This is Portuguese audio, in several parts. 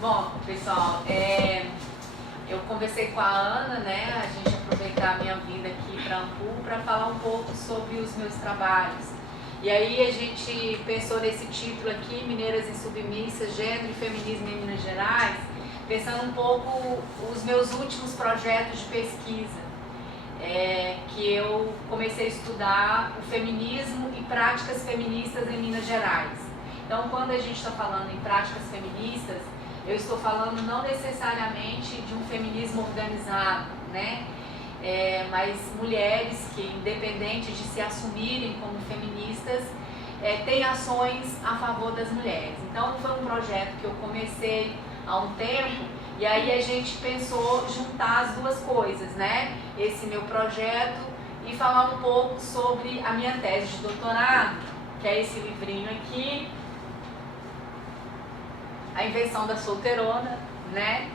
Bom, pessoal, eu conversei com a Ana, né, a gente aproveitar a minha vinda aqui para Ampu para falar um pouco sobre os meus trabalhos. E aí a gente pensou nesse título aqui, Mineiras Insubmissas, Gênero e Feminismo em Minas Gerais, pensando um pouco os meus últimos projetos de pesquisa, que eu comecei a estudar o feminismo e práticas feministas em Minas Gerais. Então, quando a gente está falando em práticas feministas, eu estou falando não necessariamente de um feminismo organizado, né? Mas mulheres que, independente de se assumirem como feministas, têm ações a favor das mulheres. Então, foi um projeto que eu comecei há um tempo e aí a gente pensou juntar as duas coisas, né? Esse meu projeto e falar um pouco sobre a minha tese de doutorado, que é esse livrinho aqui, A Invenção da Solteirona, né?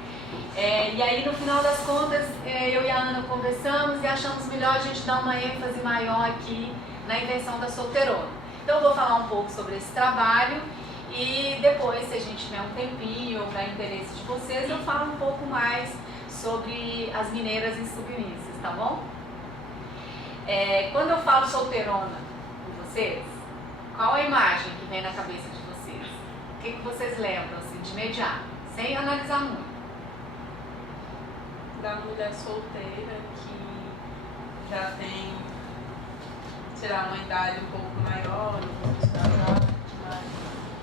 E aí no final das contas eu e a Ana conversamos e achamos melhor a gente dar uma ênfase maior aqui na invenção da solteirona. Então eu vou falar um pouco sobre esse trabalho e depois, se a gente tiver um tempinho ou para interesse de vocês, eu falo um pouco mais sobre as mineiras insubmissas, tá bom? Quando eu falo solteirona com vocês, qual a imagem que vem na cabeça de vocês? O que vocês lembram assim, de imediato, sem analisar muito? Da mulher solteira que já tem, sei lá, uma idade um pouco maior, um pouco casada,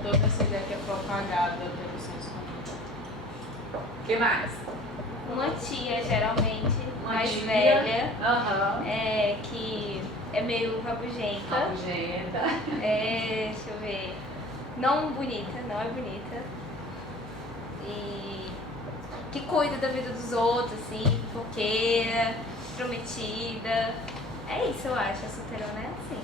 toda essa ideia que é propagada pelo senso comum. O que mais? Uma tia, geralmente, Uma mais tia. velha, Uhum. que é meio rabugenta. Rabugenta. Deixa eu ver. Não bonita, não é bonita. E que cuida da vida dos outros, assim, fofoqueira, prometida. É isso, eu acho. A solteirona é assim.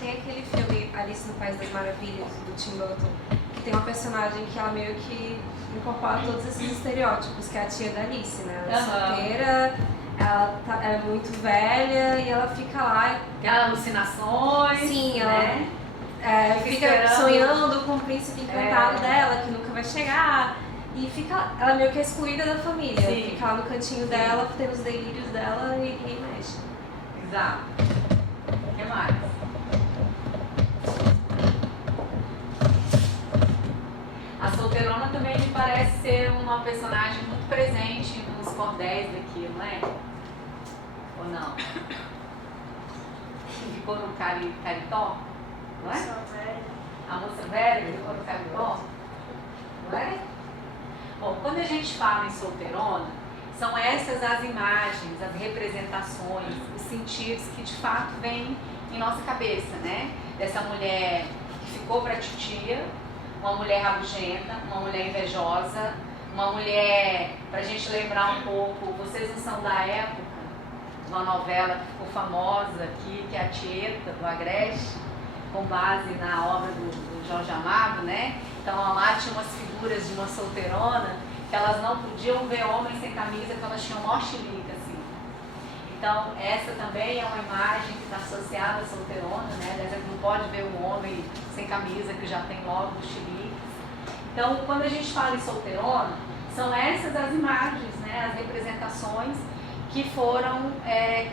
Tem aquele filme Alice no País das Maravilhas, do Tim Burton, que tem uma personagem que ela meio que incorpora todos esses estereótipos, que é a tia da Alice, né? Ela é solteira, ela é muito velha e ela fica lá. Aquelas alucinações. Sim, né? ela fica esperando. sonhando com o príncipe encantado dela, que nunca vai chegar. E ela meio que é excluída da família. Sim. Fica lá no cantinho dela, tendo os delírios dela e ninguém mexe. Exato. O que mais? A solteirona também me parece ser uma personagem muito presente nos cordéis daqui, não é? Ou não? Que ficou no caritó, não é? A moça velha que ficou no caritó, não é? Bom, quando a gente fala em solteirona, são essas as imagens, as representações, os sentidos que de fato vêm em nossa cabeça, né? Dessa mulher que ficou pra titia, uma mulher rabugenta, uma mulher invejosa, uma mulher, pra gente lembrar um pouco, vocês não são da época, uma novela que ficou famosa aqui, que é a Tieta, do Agreste, com base na obra do Jorge Amado, né? Então lá tinha umas figuras de uma solteirona que elas não podiam ver homens sem camisa, que elas tinham mó chilica, assim. Então essa também é uma imagem que está associada à solteirona, né? Você não pode ver um homem sem camisa que já tem logo os chilicas. Então quando a gente fala em solteirona, são essas as imagens, né? As representações que foram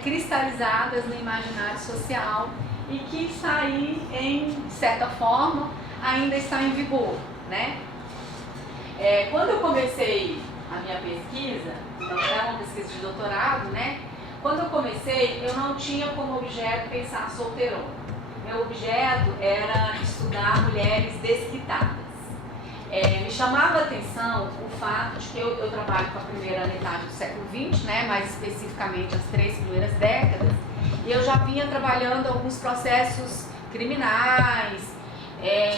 cristalizadas no imaginário social e que está aí, em certa forma, ainda está em vigor, né? Quando eu comecei a minha pesquisa, então era uma pesquisa de doutorado, né? Quando eu comecei, eu não tinha como objeto pensar solteirona. Meu objeto era estudar mulheres desquitadas. Me chamava a atenção o fato de que eu trabalho com a primeira metade do século XX, né? Mais especificamente as 3 primeiras décadas, e eu já vinha trabalhando alguns processos criminais,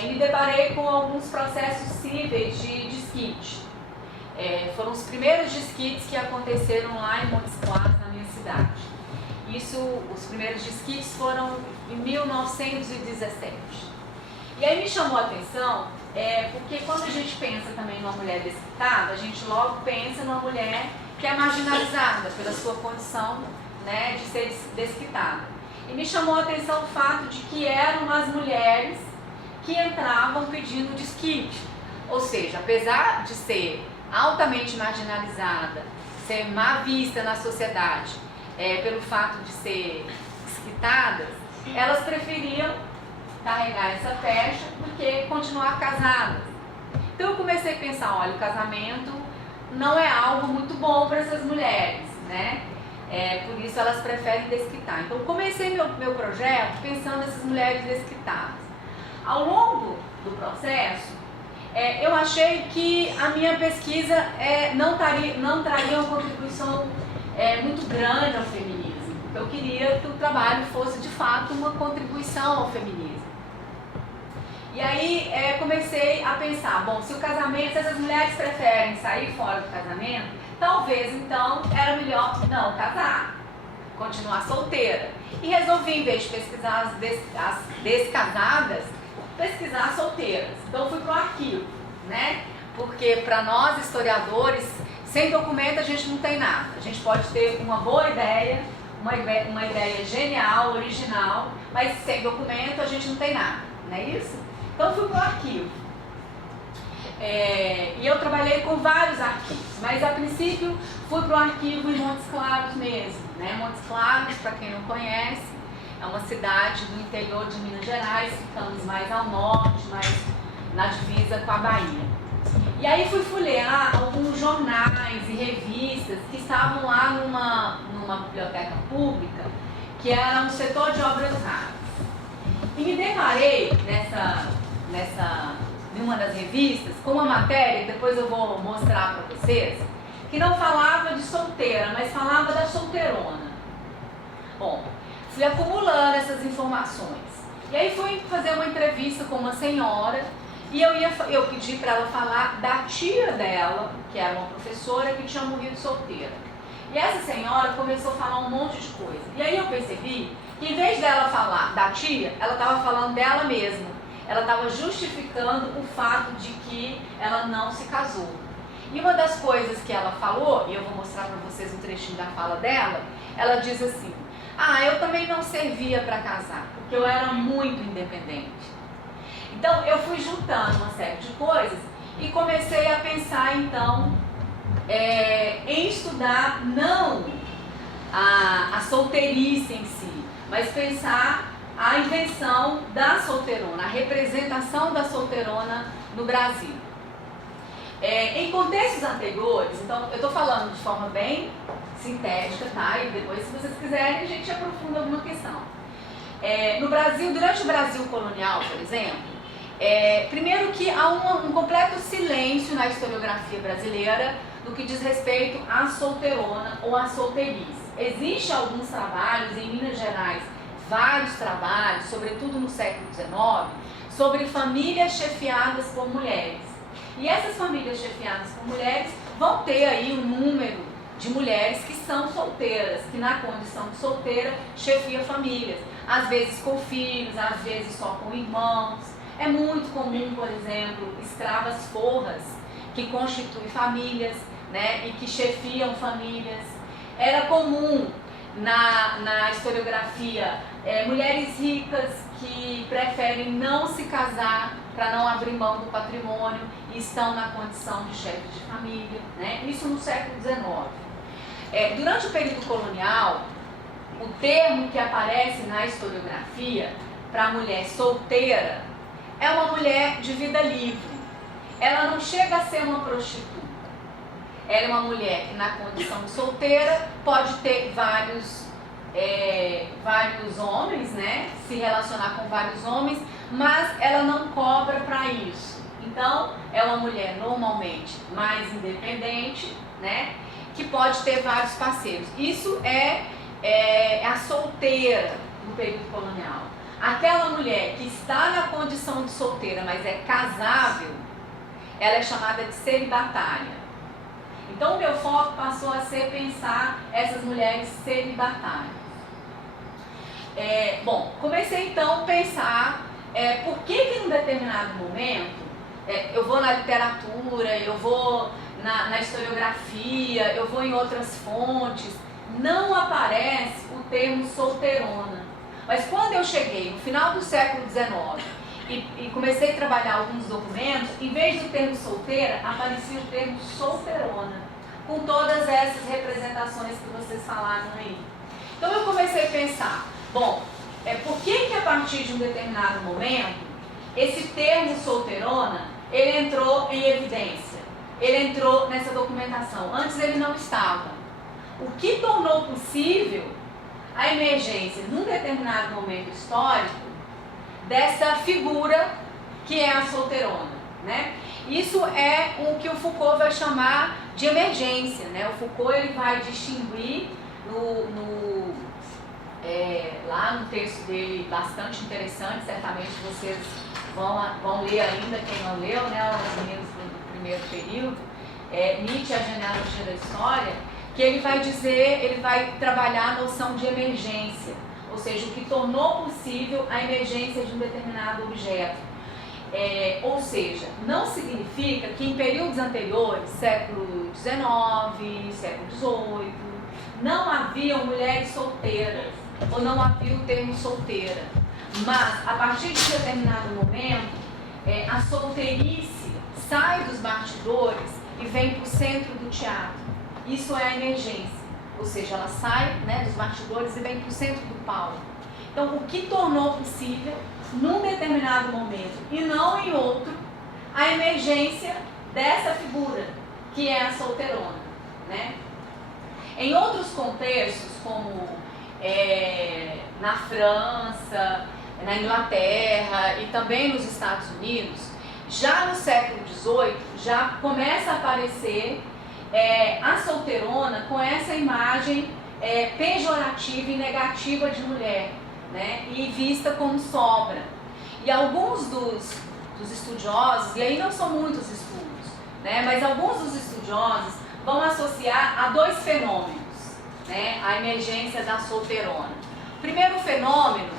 me deparei com alguns processos cíveis de desquite. Foram os primeiros desquites que aconteceram lá em Montes Claros, na minha cidade. Os primeiros desquites foram em 1917. E aí me chamou a atenção, porque quando a gente pensa também numa mulher desquitada, a gente logo pensa numa mulher que é marginalizada pela sua condição, né, de ser desquitada. E me chamou a atenção o fato de que eram as mulheres que entravam pedindo desquite. Ou seja, apesar de ser altamente marginalizada, ser má vista na sociedade, pelo fato de ser desquitadas, elas preferiam carregar essa pecha do que continuar casadas. Então eu comecei a pensar, olha, o casamento não é algo muito bom para essas mulheres, né? Por isso elas preferem desquitar. Então comecei meu projeto pensando nessas mulheres desquitadas. Ao longo do processo, eu achei que a minha pesquisa não traria uma contribuição muito grande ao feminismo. Eu queria que o trabalho fosse de fato uma contribuição ao feminismo. E aí comecei a pensar, bom, se essas mulheres preferem sair fora do casamento, talvez então era melhor não casar, continuar solteira. E resolvi, em vez de pesquisar as descasadas, pesquisar as solteiras. Então fui para o arquivo, né? Porque para nós historiadores, sem documento a gente não tem nada. A gente pode ter uma boa ideia, uma ideia genial, original, mas sem documento a gente não tem nada, não é isso? Então fui para o arquivo. E eu trabalhei com vários arquivos, mas a princípio fui para o arquivo em Montes Claros mesmo, né? Montes Claros, para quem não conhece, é uma cidade do interior de Minas Gerais, ficamos mais ao norte, mais na divisa com a Bahia. E aí fui folhear alguns jornais e revistas que estavam lá numa biblioteca pública, que era um setor de obras raras. E me deparei em uma das revistas com uma matéria, que depois eu vou mostrar para vocês, que não falava de solteira, mas falava da solteirona. Bom, fui acumulando essas informações. E aí fui fazer uma entrevista com uma senhora e eu pedi para ela falar da tia dela, que era uma professora que tinha morrido solteira. E essa senhora começou a falar um monte de coisa. E aí eu percebi que em vez dela falar da tia, ela estava falando dela mesma. Ela estava justificando o fato de que ela não se casou. E uma das coisas que ela falou, e eu vou mostrar para vocês um trechinho da fala dela, ela diz assim: eu também não servia para casar, porque eu era muito independente. Então eu fui juntando uma série de coisas e comecei a pensar então em estudar não a solteirice em si, mas pensar a invenção da solteirona, a representação da solteirona no Brasil. Em contextos anteriores, então eu estou falando de forma bem sintética, tá? E depois, se vocês quiserem, a gente aprofunda alguma questão. No Brasil, durante o Brasil colonial, por exemplo, primeiro que há um completo silêncio na historiografia brasileira no que diz respeito à solteirona ou à solteirice. Existem alguns trabalhos em Minas Gerais, vários trabalhos, sobretudo no século XIX, sobre famílias chefiadas por mulheres. E essas famílias chefiadas por mulheres vão ter aí um número de mulheres que são solteiras, que na condição de solteira chefia famílias, às vezes com filhos, às vezes só com irmãos. É muito comum, por exemplo, escravas forras que constituem famílias, né, e que chefiam famílias. Era comum na historiografia mulheres ricas que preferem não se casar para não abrir mão do patrimônio e estão na condição de chefe de família, né? Isso no século XIX. Durante o período colonial, o termo que aparece na historiografia para a mulher solteira é uma mulher de vida livre. Ela não chega a ser uma prostituta. Ela é uma mulher que na condição de solteira pode ter vários homens, né? Se relacionar com vários homens, mas ela não cobra para isso. Então, é uma mulher normalmente mais independente, né? Que pode ter vários parceiros. Isso é a solteira no período colonial. Aquela mulher que está na condição de solteira, mas é casável, ela é chamada de celibatária. Então, o meu foco passou a ser pensar essas mulheres celibatárias. Comecei então a pensar por que em um determinado momento eu vou na literatura, eu vou na historiografia, eu vou em outras fontes, não aparece o termo solteirona. Mas quando eu cheguei no final do século XIX e comecei a trabalhar alguns documentos, em vez do termo solteira, aparecia o termo solteirona, com todas essas representações que vocês falaram aí. Então eu comecei a pensar, bom, por que a partir de um determinado momento, esse termo solteirona, ele entrou em evidência, ele entrou nessa documentação, antes ele não estava. O que tornou possível a emergência, num determinado momento histórico, dessa figura que é a solteirona, né? Isso é o que o Foucault vai chamar de emergência, né? O Foucault ele vai distinguir lá no texto dele, bastante interessante, certamente vocês vão ler ainda, quem não leu, né? Os meninos do primeiro período, Nietzsche, a genealogia da história, que ele vai dizer, ele vai trabalhar a noção de emergência, ou seja, o que tornou possível a emergência de um determinado objeto. Ou seja, não significa que em períodos anteriores, século XIX, século XVIII, não haviam mulheres solteiras, ou não havia o termo solteira. Mas, a partir de determinado momento, a solteirice sai dos bastidores e vem para o centro do teatro. Isso é a emergência, ou seja, ela sai, né, dos bastidores e vem para o centro do palco. Então, o que tornou possível, num determinado momento e não em outro, a emergência dessa figura, que é a solteirona, né? Em outros contextos, como na França, na Inglaterra e também nos Estados Unidos, já no século XVIII, já começa a aparecer a solteirona com essa imagem pejorativa e negativa de mulher, né? E vista como sobra. E alguns dos estudiosos, e aí não são muitos estudos, né? Mas alguns dos estudiosos vão associar a dois fenômenos, né? A emergência da solteirona. O primeiro fenômeno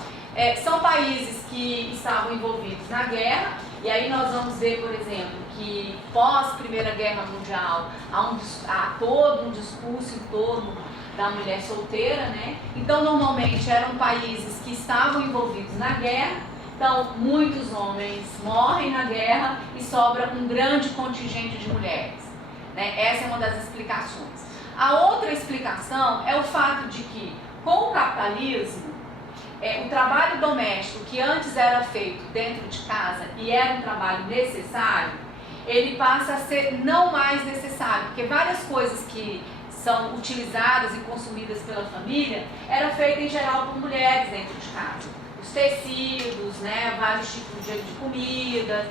são países que estavam envolvidos na guerra, e aí nós vamos ver, por exemplo, que pós Primeira Guerra Mundial há todo um discurso em torno da mulher solteira, né? Então, normalmente eram países que estavam envolvidos na guerra, então muitos homens morrem na guerra e sobra um grande contingente de mulheres, né? Essa é uma das explicações. A outra explicação é o fato de que, com o capitalismo, o trabalho doméstico, que antes era feito dentro de casa e era um trabalho necessário, ele passa a ser não mais necessário, porque várias coisas que são utilizadas e consumidas pela família eram feitas em geral por mulheres dentro de casa. Os tecidos, né, vários tipos de comida,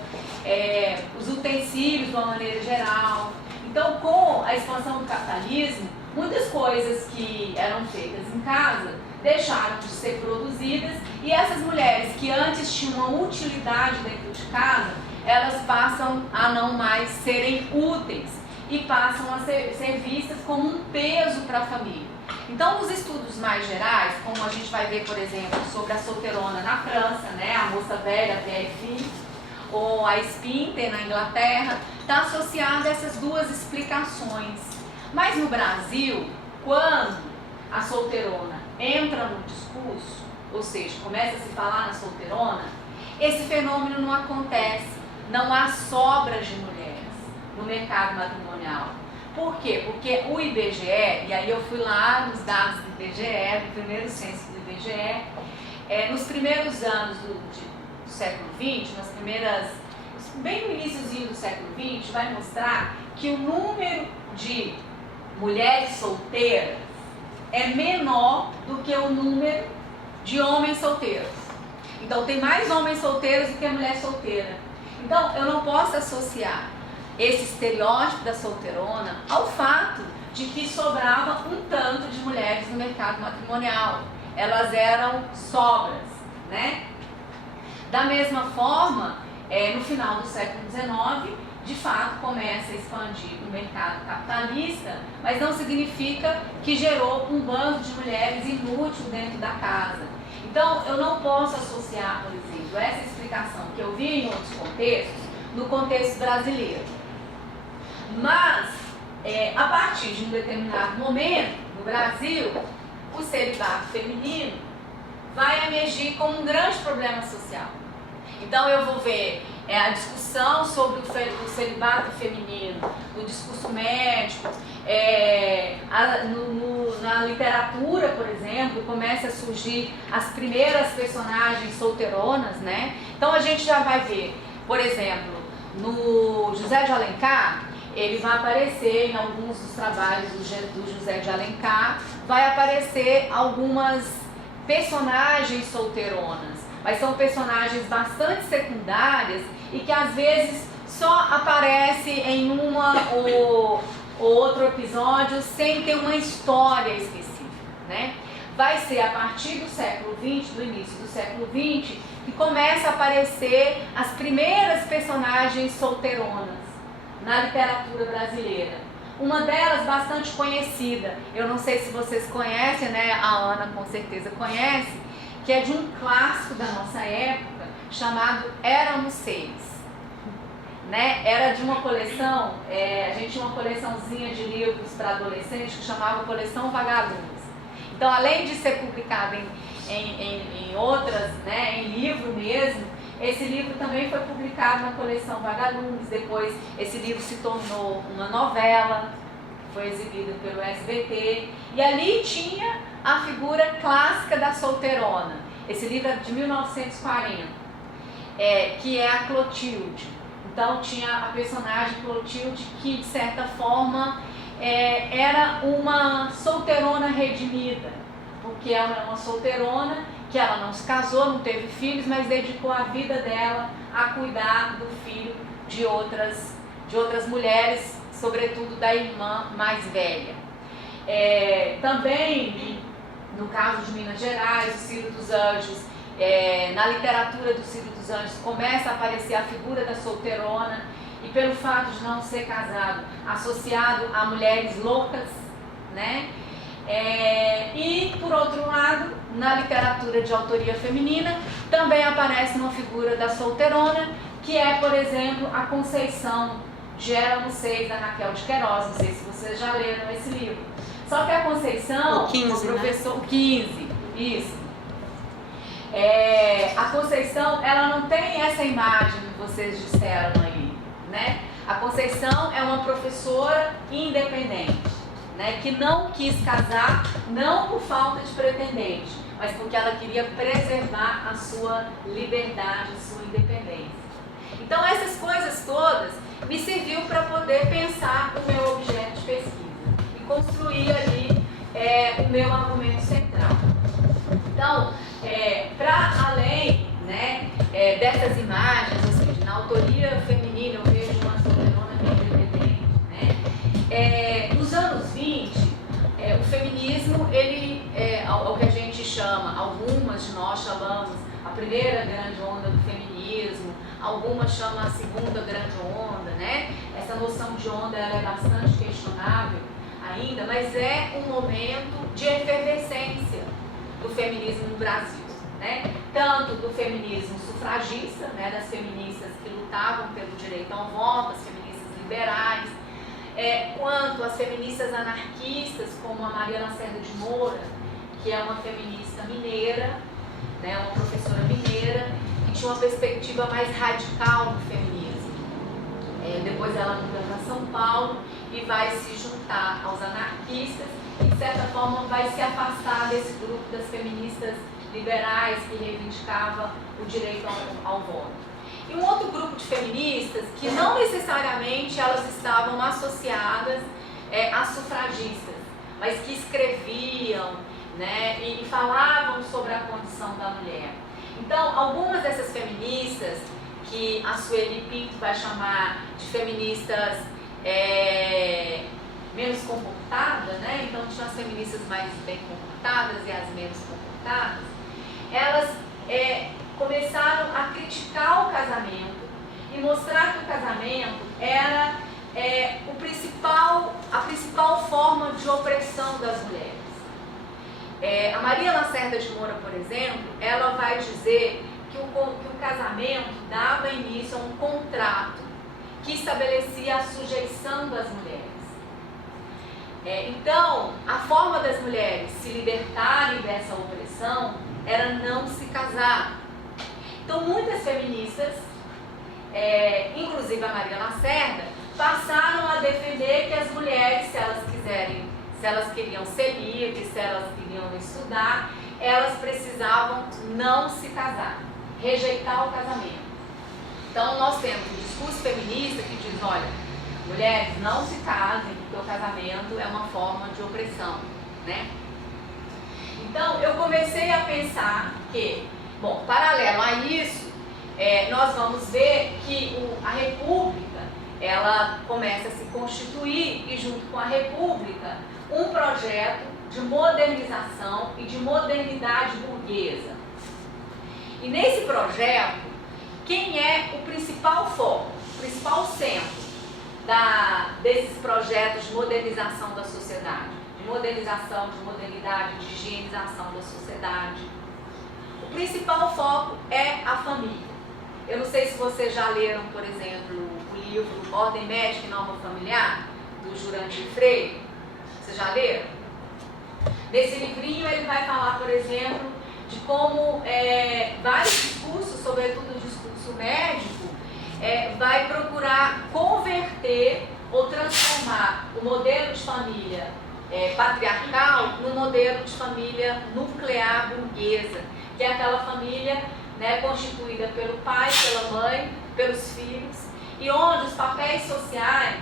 os utensílios de uma maneira geral. Então, com a expansão do capitalismo, muitas coisas que eram feitas em casa deixaram de ser produzidas, e essas mulheres que antes tinham uma utilidade dentro de casa, elas passam a não mais serem úteis e passam a ser vistas como um peso para a família. Então, nos estudos mais gerais, como a gente vai ver, por exemplo, sobre a solteirona na França, né, a moça velha, a vieille fille, ou a Spinter na Inglaterra, está associada a essas duas explicações. Mas no Brasil, quando a solteirona entra no discurso, ou seja, começa a se falar na solteirona, esse fenômeno não acontece, não há sobras de mulheres no mercado matrimonial. Por quê? Porque o IBGE, e aí eu fui lá nos dados do IBGE, do primeiro censo do IBGE, nos primeiros anos do século XX, bem no iníciozinho do século XX, vai mostrar que o número de mulheres solteiras é menor do que o número de homens solteiros. Então, tem mais homens solteiros do que mulher solteira. Então, eu não posso associar esse estereótipo da solteirona ao fato de que sobrava um tanto de mulheres no mercado matrimonial. Elas eram sobras, né? Da mesma forma, no final do século XIX, de fato começa a expandir o mercado capitalista, mas não significa que gerou um bando de mulheres inútil dentro da casa. Então, eu não posso associar, por exemplo, essa explicação que eu vi em outros contextos, no contexto brasileiro. Mas, a partir de um determinado momento, no Brasil, o celibato feminino vai emergir como um grande problema social. Então eu vou ver a discussão sobre o celibato feminino, no discurso médico, na literatura, por exemplo, começa a surgir as primeiras personagens solteironas, né? Então a gente já vai ver, por exemplo, no José de Alencar, ele vai aparecer em alguns dos trabalhos do José de Alencar, vai aparecer algumas personagens solteironas, mas são personagens bastante secundárias e que às vezes só aparece em uma ou outro episódio sem ter uma história específica, né? Vai ser a partir do século XX, do início do século XX, que começa a aparecer as primeiras personagens solteironas na literatura brasileira. Uma delas bastante conhecida, eu não sei se vocês conhecem, né? A Ana com certeza conhece, que é de um clássico da nossa época chamado Éramos Seis. Né? Era de uma coleção, a gente tinha uma coleçãozinha de livros para adolescentes que chamava Coleção Vagalumes. Então, além de ser publicado em outras, né, em livro mesmo, esse livro também foi publicado na coleção Vagalumes. Depois, esse livro se tornou uma novela, foi exibida pelo SBT, e ali tinha a figura clássica da solteirona. Esse livro é de 1940, que é a Clotilde. Então tinha a personagem Clotilde que, de certa forma, era uma solteirona redimida, porque ela é uma solteirona que ela não se casou, não teve filhos, mas dedicou a vida dela a cuidar do filho de outras mulheres, sobretudo da irmã mais velha. Também, no caso de Minas Gerais, o Ciro dos Anjos, na literatura do Ciro dos Anjos começa a aparecer a figura da solteirona, e pelo fato de não ser casado, associado a mulheres loucas, né? E por outro lado, na literatura de autoria feminina, também aparece uma figura da solteirona, que é, por exemplo, a Conceição de Éramos Seis, da Raquel de Queiroz. Não sei se vocês já leram esse livro. Só que a Conceição, o 15, professor, né? O 15, isso. A Conceição, ela não tem essa imagem que vocês disseram aí, né? A Conceição é uma professora independente, né? Que não quis casar, não por falta de pretendente, mas porque ela queria preservar a sua liberdade, a sua independência. Então essas coisas todas me serviu para poder pensar o meu objeto de pesquisa e construir ali o meu argumento central. Então, para além, né, dessas imagens, ou seja, na autoria feminina eu vejo uma solteirona independente, né? Nos anos 20, o feminismo, ele é o que a gente chama, algumas de nós chamamos a primeira grande onda do feminismo, algumas chamam a segunda grande onda, né? Essa noção de onda ela é bastante questionável ainda, mas é um momento de efervescência do feminismo no Brasil, né? Tanto do feminismo sufragista, né, das feministas que lutavam pelo direito ao voto, as feministas liberais, quanto as feministas anarquistas, como a Maria Lacerda de Moura, que é uma feminista mineira, né, uma professora mineira, que tinha uma perspectiva mais radical no feminismo. Depois ela muda para São Paulo e vai se juntar aos anarquistas e, de certa forma, vai se afastar desse grupo das feministas liberais que reivindicava o direito ao voto. E um outro grupo de feministas que não necessariamente elas estavam associadas às sufragistas, mas que escreviam, né, e falavam sobre a condição da mulher. Então, algumas dessas feministas, que a Sueli Pinto vai chamar de feministas menos comportadas, né? Então tinha as feministas mais bem comportadas e as menos comportadas, elas começaram a criticar o casamento e mostrar que o casamento era a principal forma de opressão das mulheres. A Maria Lacerda de Moura, por exemplo, ela vai dizer que o casamento dava início a um contrato que estabelecia a sujeição das mulheres. Então, a forma das mulheres se libertarem dessa opressão era não se casar. Então muitas feministas, inclusive a Maria Lacerda, passaram a defender que as mulheres, se elas queriam ser livres, se elas queriam estudar, elas precisavam não se casar, rejeitar o casamento. Então nós temos um discurso feminista que diz, olha, mulheres, não se casem, porque o casamento é uma forma de opressão, né? Então eu comecei a pensar que, bom, paralelo a isso, nós vamos ver que a República, ela começa a se constituir e junto com a República, um projeto de modernização e de modernidade burguesa. E nesse projeto, quem é o principal foco, o principal centro desses projetos de modernização da sociedade? De modernização, de modernidade, de higienização da sociedade. O principal foco é a família. Eu não sei se vocês já leram, por exemplo, o livro Ordem Médica e Norma Familiar, do Jurandir Freire. Vocês já leram? Nesse livrinho ele vai falar, por exemplo, de como vários discursos, sobretudo o discurso médico, vai procurar converter ou transformar o modelo de família patriarcal no modelo de família nuclear burguesa, que é aquela família, né, constituída pelo pai, pela mãe, pelos filhos, e onde os papéis sociais,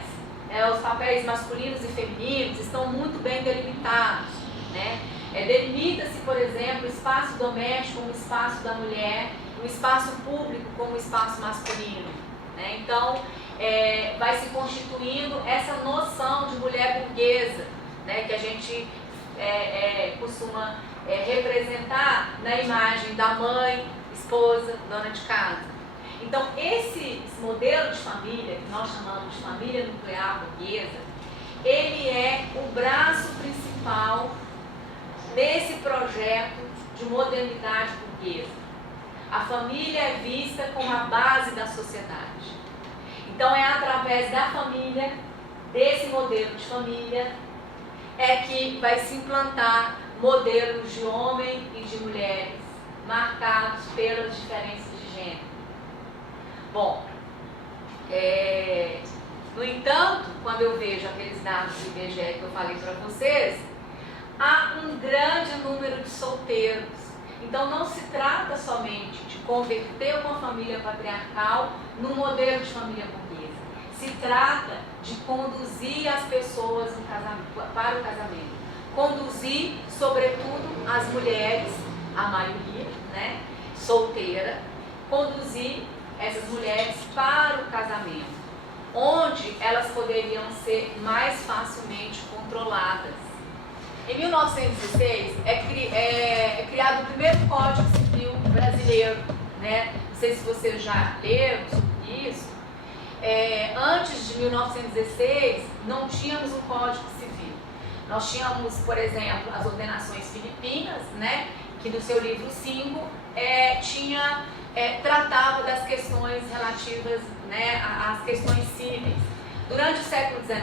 os papéis masculinos e femininos estão muito bem delimitados, né? Delimita-se, por exemplo, o espaço doméstico como espaço da mulher, o espaço público como espaço masculino, né? Então, vai se constituindo essa noção de mulher burguesa, né, que a gente costuma representar na imagem da mãe, esposa, dona de casa. Então, esse modelo de família, que nós chamamos de família nuclear burguesa, ele é o braço principal desse projeto de modernidade burguesa. A família é vista como a base da sociedade. Então, é através da família, desse modelo de família, que vai se implantar modelos de homem e de mulheres marcados pelas diferenças de gênero. Bom, no entanto, quando eu vejo aqueles dados do IBGE que eu falei para vocês, há um grande número de solteiros. Então não se trata somente de converter uma família patriarcal num modelo de família burguesa. Se trata de conduzir as pessoas para o casamento. Conduzir, sobretudo, as mulheres, a maioria, né, solteira, conduzir essas mulheres para o casamento, onde elas poderiam ser mais facilmente controladas. Em 1916 é criado o primeiro Código Civil brasileiro, né? Não sei se vocês já leram sobre isso. Antes de 1916 não tínhamos um Código Civil. Nós tínhamos, por exemplo, as ordenações filipinas, né? Que no seu livro 5 tratava das questões relativas, né, às questões cíveis. Durante o século XIX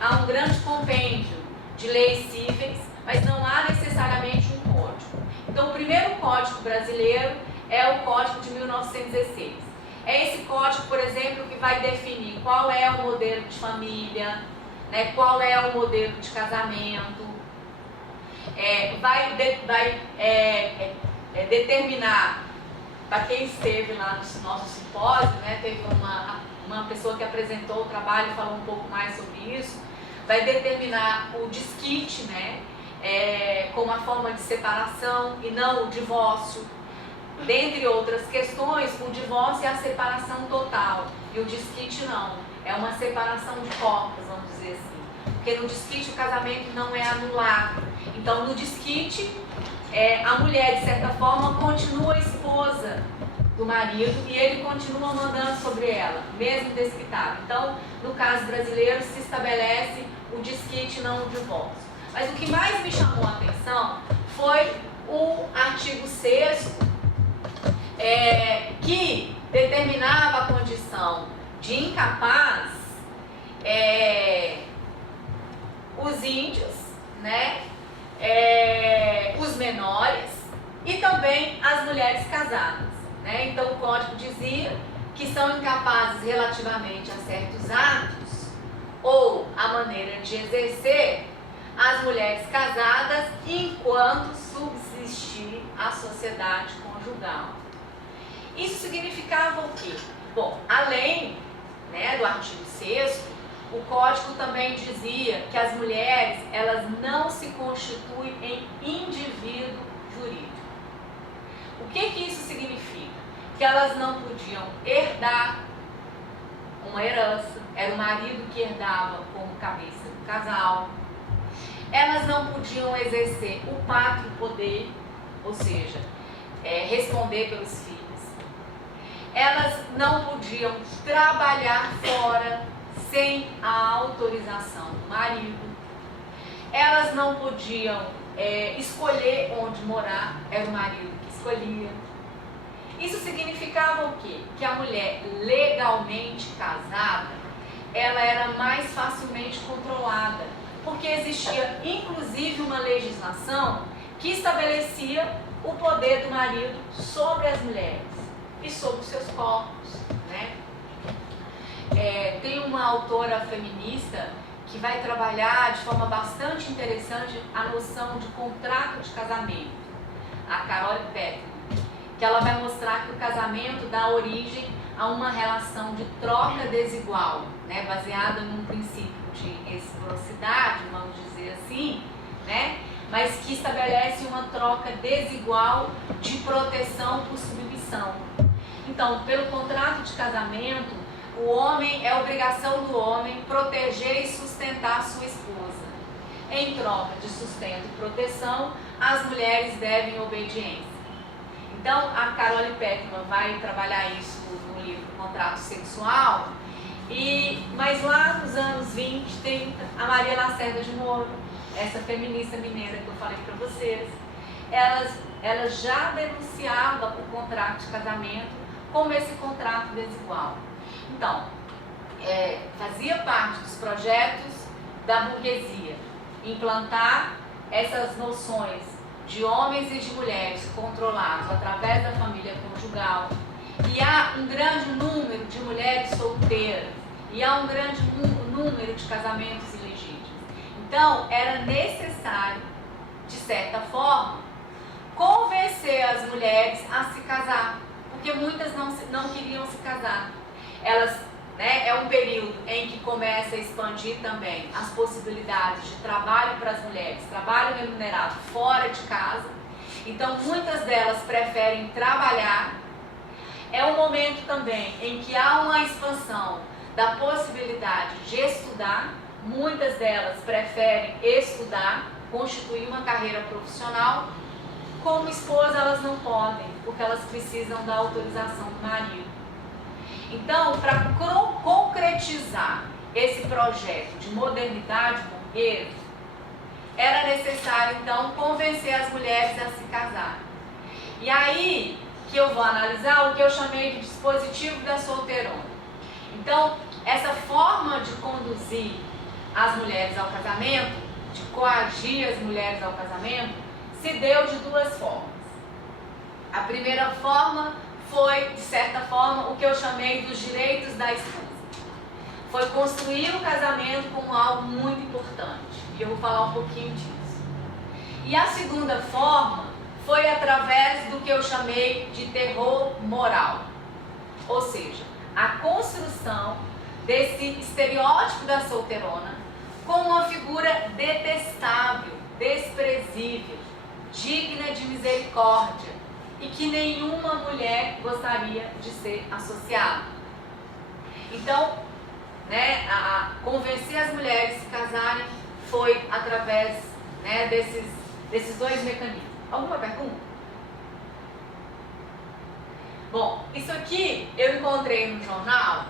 há um grande compêndio de leis cíveis, mas não há necessariamente um código. Então o primeiro código brasileiro é o Código de 1916. É esse código, por exemplo, que vai definir qual é o modelo de família, né, qual é o modelo de casamento, vai determinar, para quem esteve lá no nosso simpósio, né, teve uma pessoa que apresentou o trabalho e falou um pouco mais sobre isso, vai determinar o desquite, né, como a forma de separação e não o divórcio. Dentre outras questões, o divórcio é a separação total e o desquite não, é uma separação de corpos, vamos dizer assim. Porque no desquite o casamento não é anulado. Então no desquite, a mulher de certa forma continua esposa do marido e ele continua mandando sobre ela, mesmo desquitado. Então, no caso brasileiro, se estabelece o desquite, não o divórcio. Mas o que mais me chamou a atenção foi o artigo 6º, que determinava a condição de incapaz os índios, né, os menores e também as mulheres casadas, né? Então o relativamente a certos atos ou a maneira de exercer as mulheres casadas enquanto subsistir a sociedade conjugal. Isso significava o quê? Bom, além, né, do artigo 6º, o Código também dizia que as mulheres, elas não se constituem em indivíduo jurídico. O que isso significa? Que elas não podiam herdar uma herança, era o marido que herdava como cabeça do casal. Elas não podiam exercer o pátrio poder, ou seja, responder pelos filhos. Elas não podiam trabalhar fora sem a autorização do marido. Elas não podiam escolher onde morar, era o marido que escolhia. Isso significava o quê? Que a mulher legalmente casada, ela era mais facilmente controlada, porque existia inclusive uma legislação que estabelecia o poder do marido sobre as mulheres e sobre os seus corpos, né? Tem uma autora feminista que vai trabalhar de forma bastante interessante a noção de contrato de casamento, a Carole Petman, que ela vai mostrar que o casamento dá origem a uma relação de troca desigual, né, baseada num princípio de reciprocidade, vamos dizer assim, né, mas que estabelece uma troca desigual de proteção por submissão. Então, pelo contrato de casamento, o homem, é obrigação do homem proteger e sustentar sua esposa. Em troca de sustento e proteção, as mulheres devem obediência. Então, a Carole Petman vai trabalhar isso no livro Contrato Sexual, mas lá nos anos 20, 30, a Maria Lacerda de Moura, essa feminista mineira que eu falei para vocês, ela já denunciava o contrato de casamento como esse contrato desigual. Então, fazia parte dos projetos da burguesia implantar essas noções de homens e de mulheres controlados através da família conjugal, e há um grande número de mulheres solteiras, e há um grande número de casamentos ilegítimos. Então, era necessário, de certa forma, convencer as mulheres a se casar, porque muitas não queriam se casar. Elas, né, é um período em que começa a expandir também as possibilidades de trabalho para as mulheres, trabalho remunerado fora de casa. Então, muitas delas preferem trabalhar. É um momento também em que há uma expansão da possibilidade de estudar. Muitas delas preferem estudar, constituir uma carreira profissional. Como esposa, elas não podem, porque elas precisam da autorização do marido. Então, para concretizar esse projeto de modernidade burguesa, era necessário, então, convencer as mulheres a se casar. E aí que eu vou analisar o que eu chamei de dispositivo da solteirona. Então, essa forma de conduzir as mulheres ao casamento, de coagir as mulheres ao casamento, se deu de duas formas. A primeira forma foi, de certa forma, o que eu chamei dos direitos da esposa. Foi construir o casamento como algo muito importante. E eu vou falar um pouquinho disso. E a segunda forma foi através do que eu chamei de terror moral. Ou seja, a construção desse estereótipo da solteirona como uma figura detestável, desprezível, digna de misericórdia, e que nenhuma mulher gostaria de ser associada. Então, né, convencer as mulheres a se casarem foi através, né, desses dois mecanismos. Alguma pergunta? Bom, isso aqui eu encontrei no jornal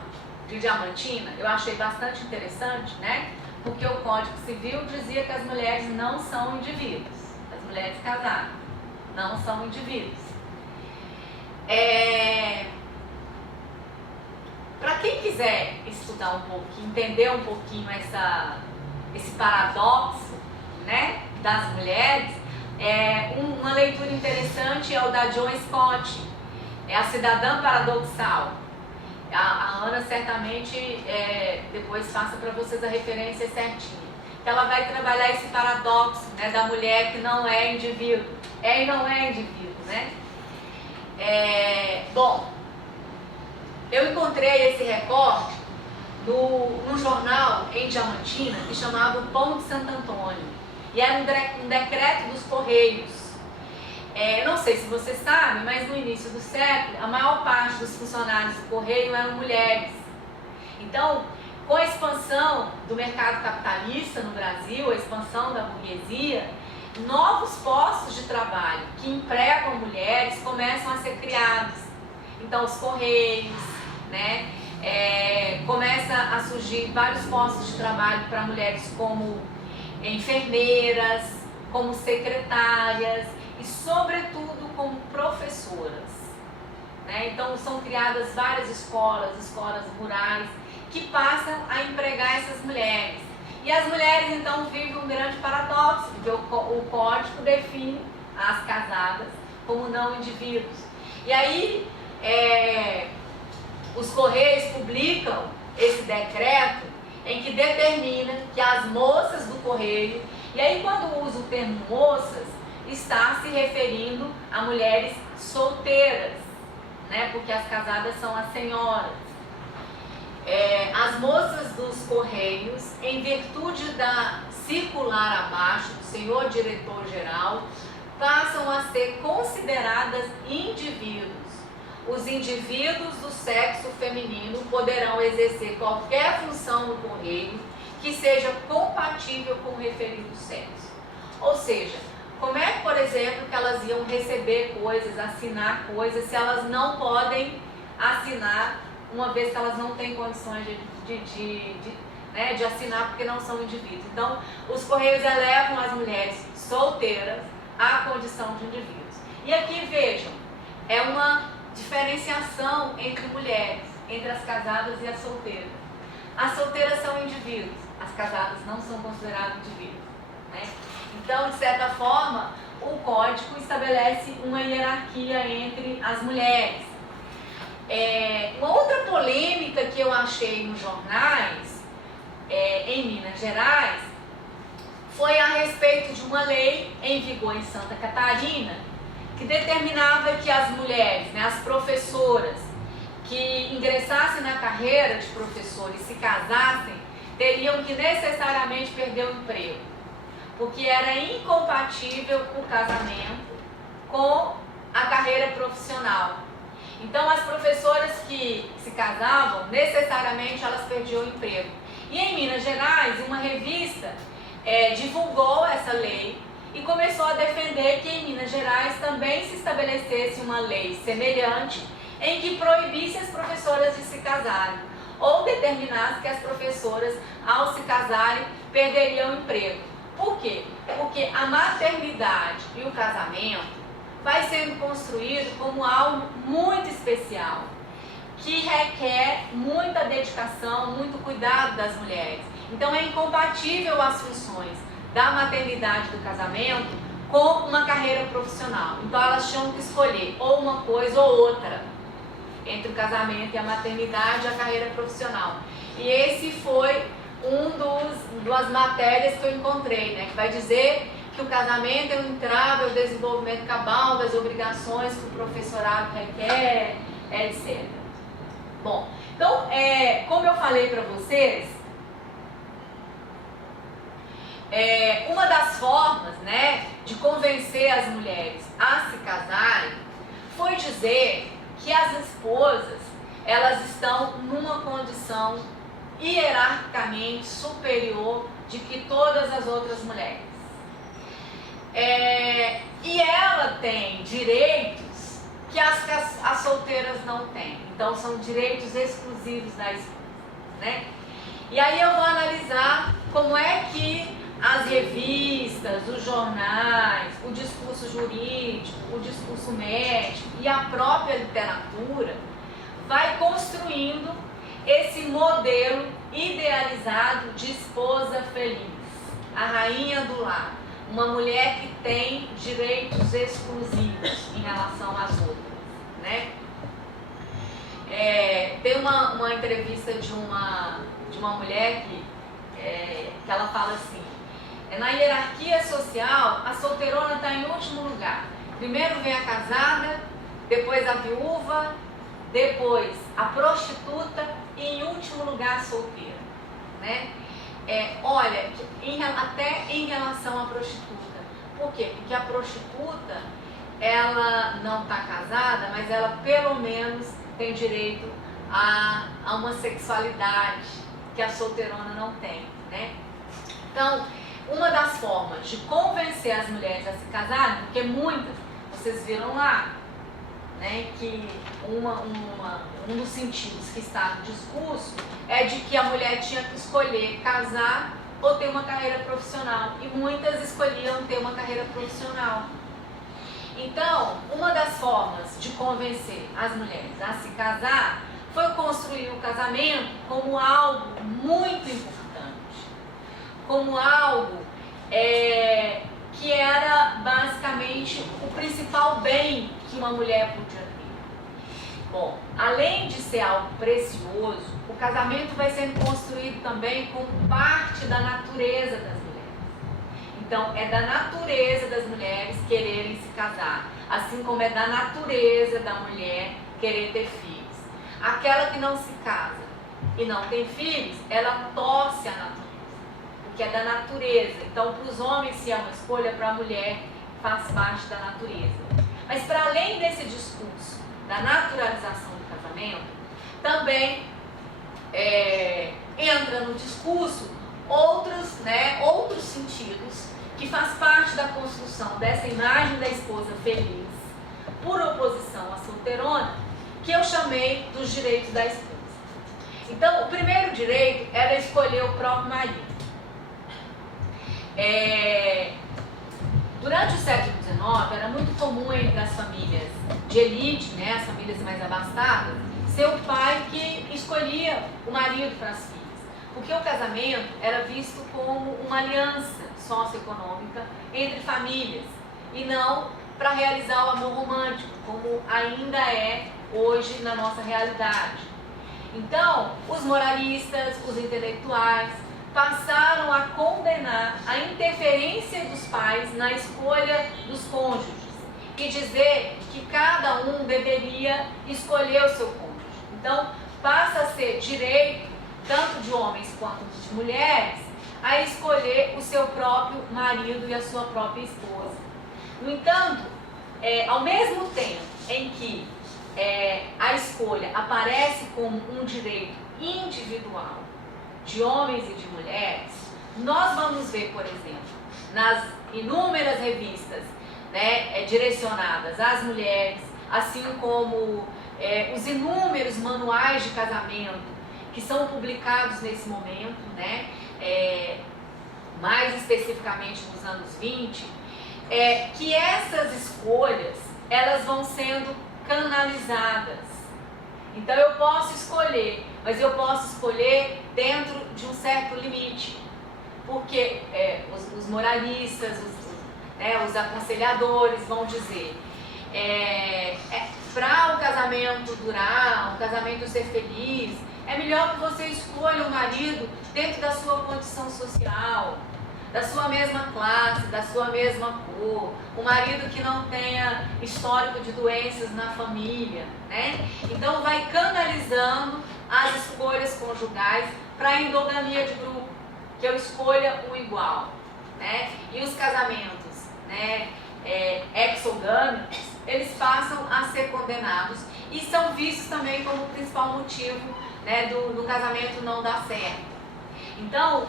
de Diamantina, eu achei bastante interessante, né? Porque o Código Civil dizia que as mulheres não são indivíduos, as mulheres casadas não são indivíduos. Para quem quiser estudar um pouquinho, entender um pouquinho esse paradoxo, né, das mulheres, uma leitura interessante é o da John Scott, A Cidadã Paradoxal, A Ana certamente depois faça para vocês a referência certinha. Que ela vai trabalhar esse paradoxo, né, da mulher que não é indivíduo. É e não é indivíduo, né? Bom, eu encontrei esse recorte num jornal em Diamantina que chamava O Pão de Santo Antônio. E era um decreto dos Correios. Não sei se você sabe, mas no início do século, a maior parte dos funcionários do Correio eram mulheres. Então, com a expansão do mercado capitalista no Brasil, a expansão da burguesia, novos postos de trabalho que empregam mulheres começam a ser criados. Então, os Correios, né? Começa a surgir vários postos de trabalho para mulheres como enfermeiras, como secretárias e, sobretudo, como professoras, né? Então, são criadas várias escolas rurais, que passam a empregar essas mulheres. E as mulheres, então, vivem um grande paradoxo, porque o código define as casadas como não indivíduos. E aí, os Correios publicam esse decreto em que determina que as moças do Correio, e aí quando usa o termo moças, está se referindo a mulheres solteiras, né? Porque as casadas são as senhoras. As moças dos Correios, em virtude da circular abaixo do senhor diretor-geral, passam a ser consideradas indivíduos. Os indivíduos do sexo feminino poderão exercer qualquer função no Correio que seja compatível com o referido sexo. Ou seja, como é, por exemplo, que elas iam receber coisas, assinar coisas, se elas não podem assinar, uma vez que elas não têm condições de assinar porque não são indivíduos. Então, os Correios elevam as mulheres solteiras à condição de indivíduos. E aqui, vejam, é uma diferenciação entre mulheres, entre as casadas e as solteiras. As solteiras são indivíduos, as casadas não são consideradas indivíduos, né? Então, de certa forma, o código estabelece uma hierarquia entre as mulheres. Uma outra polêmica que eu achei nos jornais, em Minas Gerais, foi a respeito de uma lei em vigor em Santa Catarina, que determinava que as mulheres, né, as professoras, que ingressassem na carreira de professor e se casassem, teriam que necessariamente perder o emprego, porque era incompatível o casamento com a carreira profissional. Então, as professoras que se casavam, necessariamente elas perdiam o emprego. E em Minas Gerais, uma revista divulgou essa lei e começou a defender que em Minas Gerais também se estabelecesse uma lei semelhante em que proibisse as professoras de se casarem, ou determinasse que as professoras, ao se casarem, perderiam o emprego. Por quê? Porque a maternidade e o casamento vai sendo construído como algo muito especial, que requer muita dedicação, muito cuidado das mulheres. Então é incompatível as funções da maternidade e do casamento com uma carreira profissional. Então elas tinham que escolher ou uma coisa ou outra, entre o casamento e a maternidade e a carreira profissional. E esse foi das matérias que eu encontrei, né, que vai dizer que o casamento é um entrave ao desenvolvimento cabal das obrigações que o professorado requer, etc. Bom, então, como eu falei para vocês, uma das formas, né, de convencer as mulheres a se casarem foi dizer que as esposas, elas estão numa condição hierarquicamente superior de que todas as outras mulheres. E ela tem direitos que as solteiras não têm. Então, são direitos exclusivos da esposa, né? E aí eu vou analisar como é que as revistas, os jornais, o discurso jurídico, o discurso médico e a própria literatura vai construindo esse modelo idealizado de esposa feliz, a rainha do lar, uma mulher que tem direitos exclusivos em relação às outras, né? Tem uma entrevista de uma mulher que ela fala assim, na hierarquia social, a solteirona está em último lugar. Primeiro vem a casada, depois a viúva, depois a prostituta e em último lugar a solteira, né? Olha, até em relação à prostituta. Por quê? Porque a prostituta, ela não está casada, mas ela pelo menos tem direito a uma sexualidade que a solteirona não tem, né? Então, uma das formas de convencer as mulheres a se casarem, porque muitas, vocês viram lá, né, que um dos sentidos que está no discurso é de que a mulher tinha que escolher casar ou ter uma carreira profissional, e muitas escolhiam ter uma carreira profissional. Então, uma das formas de convencer as mulheres a se casar foi construir o casamento como algo muito importante, como algo que era basicamente o principal bem que uma mulher podia ter. Bom, além de ser algo precioso, o casamento vai sendo construído também como parte da natureza das mulheres. Então, é da natureza das mulheres quererem se casar, assim como é da natureza da mulher querer ter filhos. Aquela que não se casa e não tem filhos, ela torce a natureza, porque é da natureza. Então, para os homens, se é uma escolha, para a mulher faz parte da natureza. Mas, para além desse discurso da naturalização do casamento, também entra no discurso outros sentidos que faz parte da construção dessa imagem da esposa feliz, por oposição à solteirona, que eu chamei dos direitos da esposa. Então, o primeiro direito era escolher o próprio marido. Durante o século XIX, era muito comum entre as famílias de elite, né, as famílias mais abastadas, ser o pai que escolhia o marido para as filhas. Porque o casamento era visto como uma aliança socioeconômica entre famílias e não para realizar o amor romântico, como ainda é hoje na nossa realidade. Então, os moralistas, os intelectuais, passaram a condenar a interferência dos pais na escolha dos cônjuges e dizer que cada um deveria escolher o seu cônjuge. Então, passa a ser direito, tanto de homens quanto de mulheres, a escolher o seu próprio marido e a sua própria esposa. No entanto, ao mesmo tempo em que a escolha aparece como um direito individual de homens e de mulheres, nós vamos ver, por exemplo, nas inúmeras revistas, né, direcionadas às mulheres, assim como os inúmeros manuais de casamento que são publicados nesse momento, né, mais especificamente nos anos 20, que essas escolhas, elas vão sendo canalizadas. Então eu posso escolher, mas eu posso escolher dentro de um certo limite, porque os moralistas, os aconselhadores vão dizer, para o casamento durar, o casamento ser feliz, é melhor que você escolha um marido dentro da sua condição social, da sua mesma classe, da sua mesma cor, um marido que não tenha histórico de doenças na família, né? Então vai canalizando as escolhas conjugais para a endogamia de grupo, que eu escolha um igual, né? E os casamentos, né, exogâmicos, eles passam a ser condenados e são vistos também como o principal motivo, né, do casamento não dar certo. Então,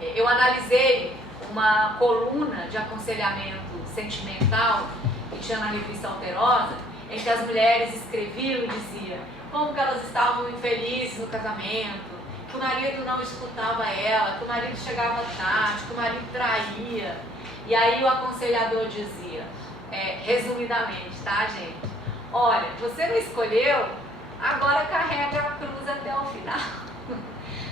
eu analisei uma coluna de aconselhamento sentimental que tinha na revista Alterosa, em que as mulheres escreviam e diziam como que elas estavam infelizes no casamento, que o marido não escutava ela, que o marido chegava tarde, que o marido traía. E aí o aconselhador dizia, resumidamente, tá, gente? Olha, você não escolheu, agora carrega a cruz até o final.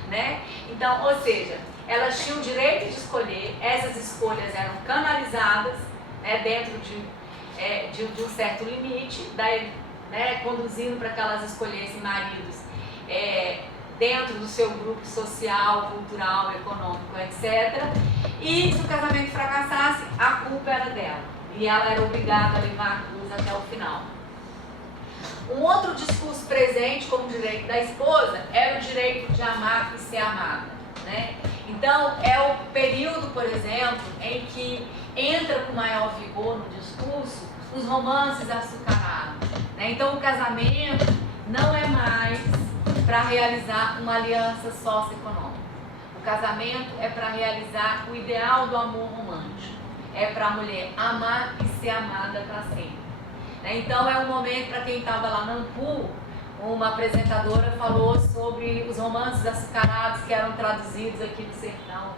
Né? Então, ou seja, elas tinham o direito de escolher, essas escolhas eram canalizadas, né, dentro de um certo limite, né, conduzindo para que elas escolhessem maridos dentro do seu grupo social, cultural, econômico, etc. E se o casamento fracassasse, a culpa era dela. E ela era obrigada a levar a cruz até o final. Um outro discurso presente como direito da esposa era o direito de amar e ser amada, né? Então, é o período, por exemplo, em que entra com maior vigor no discurso os romances açucarados, né? Então, o casamento não é mais para realizar uma aliança socioeconômica. O casamento é para realizar o ideal do amor romântico. É para a mulher amar e ser amada para sempre. Então é um momento, para quem estava lá no Ampu, uma apresentadora falou sobre os romances açucarados que eram traduzidos aqui no sertão.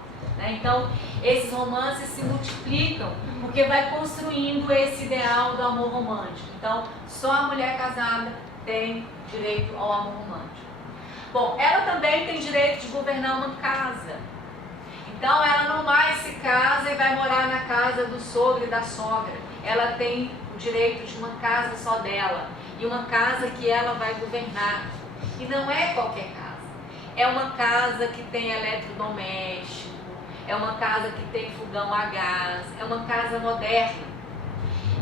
Então esses romances se multiplicam porque vai construindo esse ideal do amor romântico. Então só a mulher casada tem direito ao amor romântico. Bom, ela também tem direito de governar uma casa. Então ela não mais se casa e vai morar na casa do sogro e da sogra. Ela tem o direito de uma casa só dela e uma casa que ela vai governar. E não é qualquer casa. É uma casa que tem eletrodoméstico, é uma casa que tem fogão a gás, é uma casa moderna.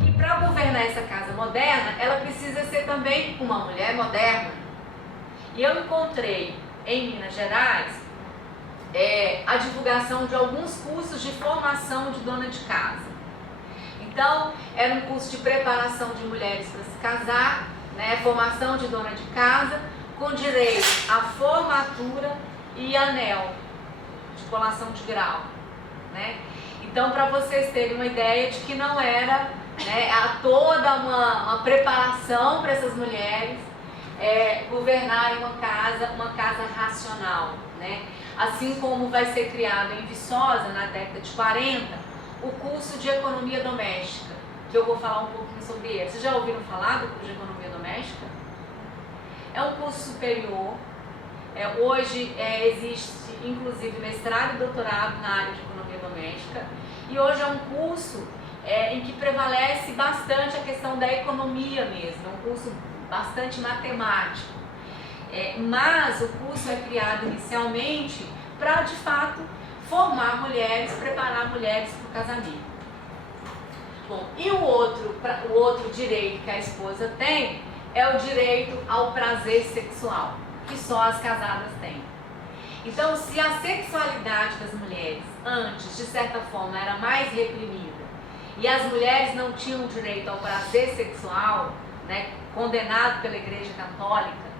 E para governar essa casa moderna, ela precisa ser também uma mulher moderna. E eu encontrei em Minas Gerais a divulgação de alguns cursos de formação de dona de casa. Então, era um curso de preparação de mulheres para se casar, né, formação de dona de casa, com direito à formatura e anel de colação de grau, né? Então, para vocês terem uma ideia de que não era, né, toda uma preparação para essas mulheres governarem uma casa racional, né? Assim como vai ser criado em Viçosa, na década de 40, o curso de economia doméstica, que eu vou falar um pouquinho sobre ele. Vocês já ouviram falar do curso de economia doméstica? É um curso superior. Hoje existe, inclusive, mestrado e doutorado na área de economia doméstica. E hoje é um curso em que prevalece bastante a questão da economia mesmo. É um curso bastante matemático. Mas o curso é criado inicialmente para, de fato, formar mulheres, preparar mulheres para o casamento. Bom, e o outro direito que a esposa tem é o direito ao prazer sexual, que só as casadas têm. Então, se a sexualidade das mulheres antes, de certa forma, era mais reprimida e as mulheres não tinham direito ao prazer sexual, né, condenado pela Igreja Católica,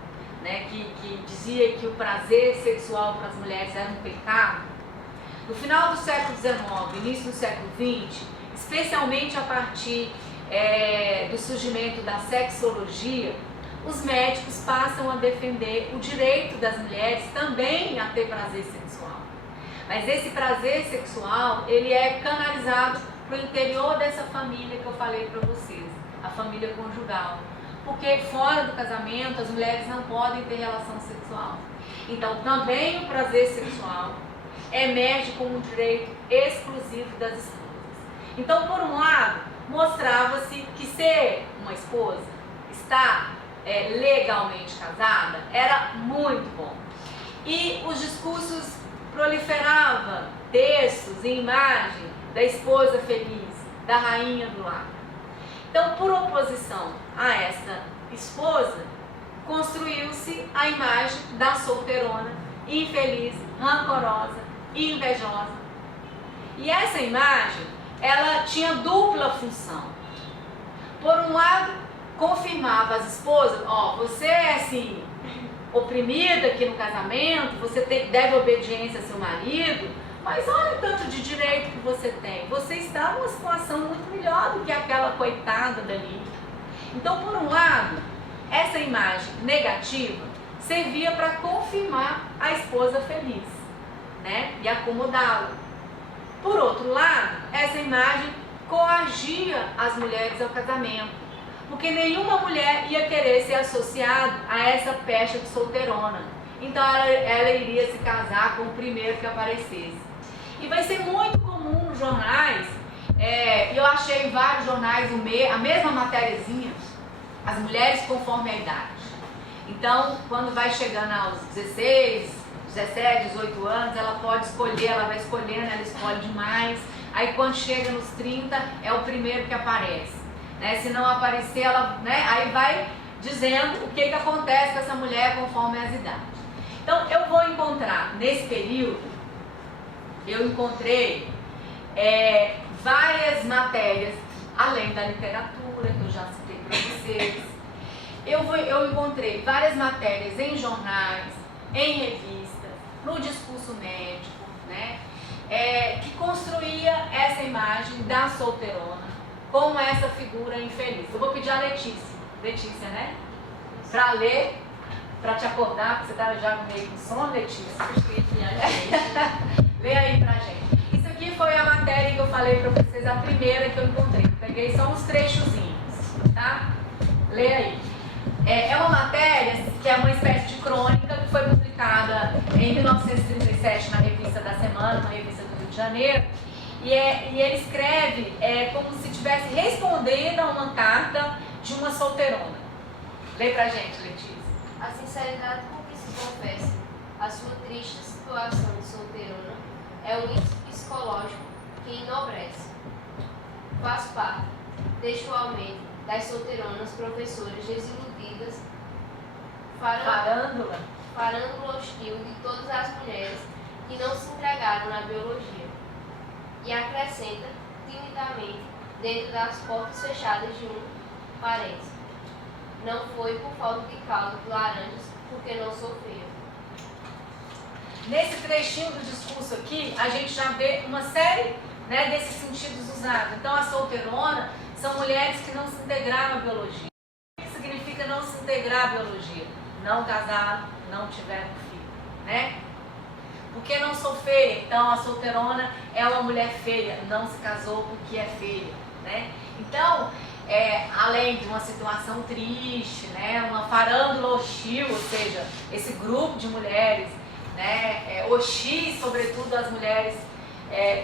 né, que dizia que o prazer sexual para as mulheres era um pecado, no final do século XIX, início do século XX, especialmente a partir do surgimento da sexologia, os médicos passam a defender o direito das mulheres também a ter prazer sexual. Mas esse prazer sexual, ele é canalizado para o interior dessa família que eu falei para vocês, a família conjugal. Porque fora do casamento, as mulheres não podem ter relação sexual. Então, também o prazer sexual emerge como um direito exclusivo das esposas. Então, por um lado, mostrava-se que ser uma esposa, estar legalmente casada, era muito bom. E os discursos proliferavam textos e imagem da esposa feliz, da rainha do lar. Então, por oposição a essa esposa, construiu-se a imagem da solteirona, infeliz, rancorosa, invejosa. E essa imagem, ela tinha dupla função. Por um lado, confirmava as esposas, você é assim, oprimida aqui no casamento, você deve obediência a seu marido, mas olha o tanto de direito que você tem. Você está numa situação muito melhor do que aquela coitada dali. Então, por um lado, essa imagem negativa servia para confirmar a esposa feliz, né? E acomodá-la. Por outro lado, essa imagem coagia as mulheres ao casamento, porque nenhuma mulher ia querer ser associada a essa pecha de solteirona. Então ela iria se casar com o primeiro que aparecesse. E vai ser muito comum nos jornais, eu achei em vários jornais a mesma matériazinha, as mulheres conforme a idade. Então, quando vai chegando aos 16, 17, 18 anos, ela pode escolher, ela vai escolhendo, ela escolhe demais. Aí quando chega nos 30, é o primeiro que aparece. Né? Se não aparecer, ela, né? Aí vai dizendo o que acontece com essa mulher conforme as idades. Então, eu vou encontrar, nesse período, eu encontrei várias matérias, além da literatura, que eu já citei para vocês. Eu encontrei várias matérias em jornais, em revistas, no discurso médico, né? Que construía essa imagem da solteirona como essa figura infeliz. Eu vou pedir a Letícia, né? Para ler, para te acordar, porque você estava já meio com sono, Letícia. Lê aí pra gente. Isso aqui foi a matéria que eu falei para vocês, a primeira que eu encontrei. Eu peguei só uns trechozinhos, tá? Lê aí. É uma matéria que é uma espécie de crônica que foi publicada em 1937 na Revista da Semana, uma revista do Rio de Janeiro, e ele escreve como se estivesse respondendo a uma carta de uma solteirona. Lê pra gente, Letícia. A sinceridade com que se confessa a sua triste situação de solteirona é um índice psicológico que enobrece. Faz parte, textualmente, das solteironas professoras desiludidas, farândula hostil de todas as mulheres que não se entregaram na biologia. E acrescenta, timidamente, dentro das portas fechadas de um parênteses: não foi por falta de caldo de laranjas, porque não sofreu. Nesse trechinho do discurso aqui, a gente já vê uma série, né, desses sentidos usados. Então, a solteirona são mulheres que não se integraram à biologia. O que significa não se integrar à biologia? Não casaram, não tiveram filho, né? Porque não sou feia, então a solteirona é uma mulher feia, não se casou porque é feia, né? Então, além de uma situação triste, né, uma farândula hostil, ou seja, esse grupo de mulheres, né, hostis, sobretudo as mulheres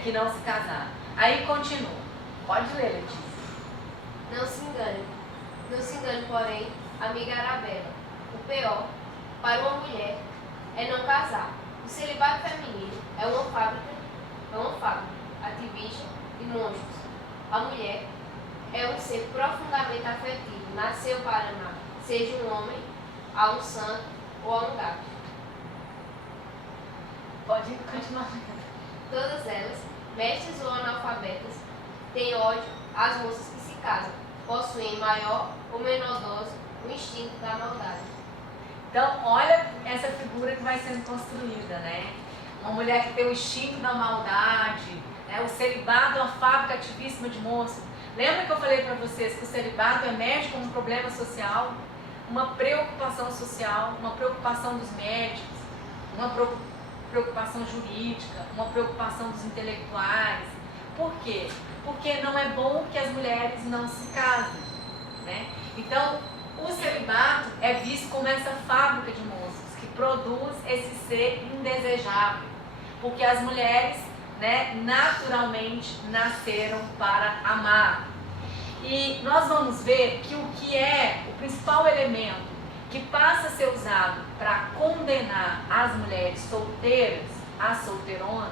que não se casaram. Aí continua. Pode ler, Letícia. Não se engane, porém, amiga Arabella. O pior, para uma mulher, é não casar. O celibato feminino é uma fábrica ativista de monstros. A mulher é um ser profundamente afetivo, nasceu para amar, seja um homem, a um santo ou a um gato. Pode continuar. Todas elas, mestras ou analfabetas, têm ódio às moças que se casam, possuem maior ou menor dose o instinto da maldade. Então, olha essa figura que vai sendo construída, né? Uma mulher que tem o instinto da maldade, né? O celibato é uma fábrica ativíssima de monstros. Lembra que eu falei para vocês que o celibato emerge como um problema social, uma preocupação social, uma preocupação dos médicos, uma preocupação jurídica, uma preocupação dos intelectuais. Por quê? Porque não é bom que as mulheres não se casem, né? Então, o celibato é visto como essa fábrica de monstros que produz esse ser indesejável, porque as mulheres, né, naturalmente nasceram para amar. E nós vamos ver que o que é o principal elemento que passa a ser usado para condenar as mulheres solteiras, as solteironas,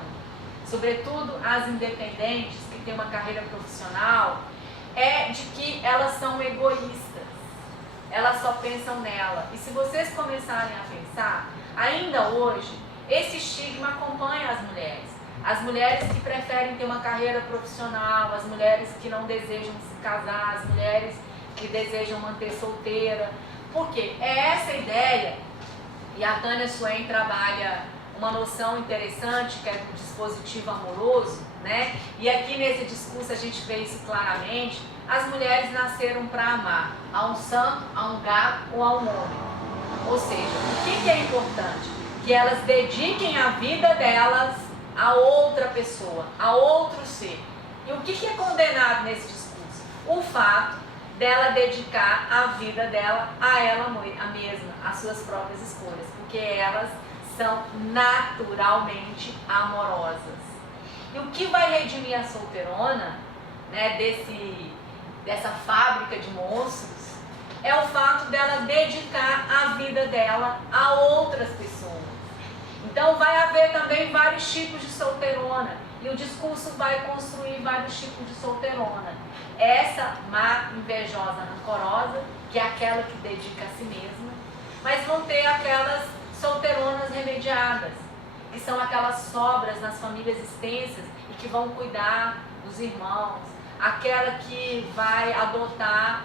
sobretudo as independentes que têm uma carreira profissional, é de que elas são egoístas. Elas só pensam nela. E se vocês começarem a pensar, ainda hoje, esse estigma acompanha as mulheres. As mulheres que preferem ter uma carreira profissional, as mulheres que não desejam se casar, as mulheres que desejam manter solteira. Por quê? É essa ideia, e a Tânia Swain trabalha uma noção interessante, que é do dispositivo amoroso, né? E aqui nesse discurso a gente vê isso claramente. As mulheres nasceram para amar a um santo, a um gato ou a um homem. Ou seja, o que é importante? Que elas dediquem a vida delas a outra pessoa, a outro ser. E o que é condenado nesse discurso? O fato dela dedicar a vida dela a ela mesma, às suas próprias escolhas, porque elas são naturalmente amorosas. E o que vai redimir a solteirona, né, dessa fábrica de monstros, é o fato dela dedicar a vida dela a outras pessoas. Então vai haver também vários tipos de solteirona, e o discurso vai construir vários tipos de solteirona. Essa má, invejosa, rancorosa, que é aquela que dedica a si mesma, mas vão ter aquelas solteironas remediadas, que são aquelas sobras nas famílias extensas e que vão cuidar dos irmãos, aquela que vai adotar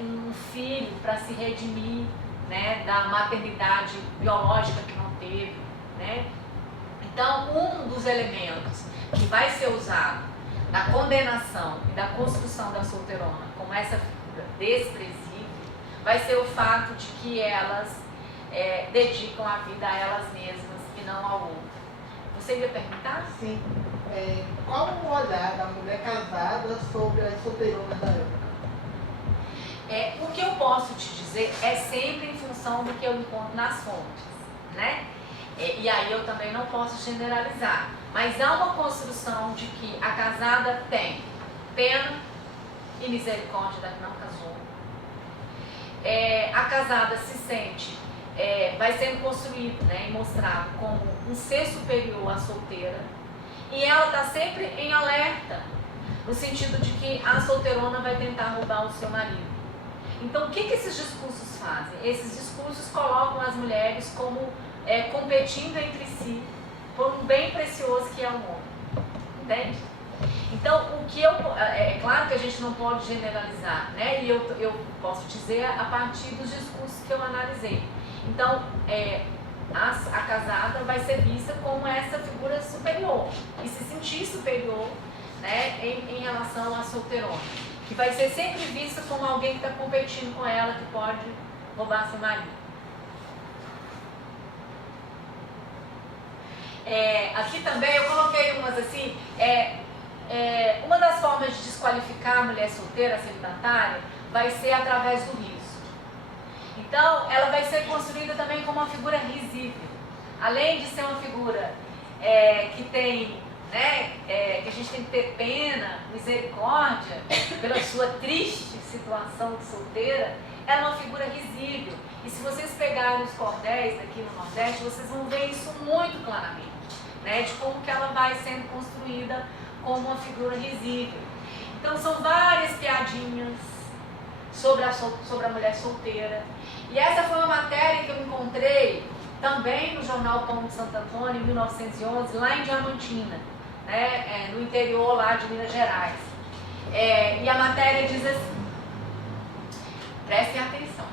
um filho para se redimir, né, da maternidade biológica que não teve, né? Então, um dos elementos que vai ser usado na condenação e da construção da solteirona como essa figura desprezível vai ser o fato de que elas dedicam a vida a elas mesmas e não ao outro. Você ia perguntar? Sim. Qual o olhar da mulher casada sobre as solteironas da época? O que eu posso te dizer é sempre em função do que eu encontro nas fontes, né? E aí eu também não posso generalizar, mas há uma construção de que a casada tem pena e misericórdia da que não casou. A casada se sente, vai sendo construído, né, e mostrado como um ser superior à solteira, e ela está sempre em alerta, no sentido de que a solteirona vai tentar roubar o seu marido. Então, o que esses discursos fazem? Esses discursos colocam as mulheres como competindo entre si por um bem precioso que é o homem. Entende? Então, o que é claro que a gente não pode generalizar, né? E eu posso dizer a partir dos discursos que eu analisei. Então, a casada vai ser vista como essa figura superior e se sentir superior, né, em relação à solteirona, que vai ser sempre vista como alguém que está competindo com ela, que pode roubar seu marido. Aqui também eu coloquei umas assim, uma das formas de desqualificar a mulher solteira, celibatária, vai ser através do riso. Então, ela vai ser construída também como uma figura risível. Além de ser uma figura que tem, né, que a gente tem que ter pena, misericórdia pela sua triste situação de solteira, ela é uma figura risível. E se vocês pegarem os cordéis aqui no Nordeste, vocês vão ver isso muito claramente, né, de como que ela vai sendo construída como uma figura risível. Então são várias piadinhas sobre a mulher solteira. E essa foi uma matéria que eu encontrei também no jornal Pão de Santo Antônio, em 1911, lá em Diamantina, né, no interior lá de Minas Gerais. E a matéria diz assim, prestem atenção,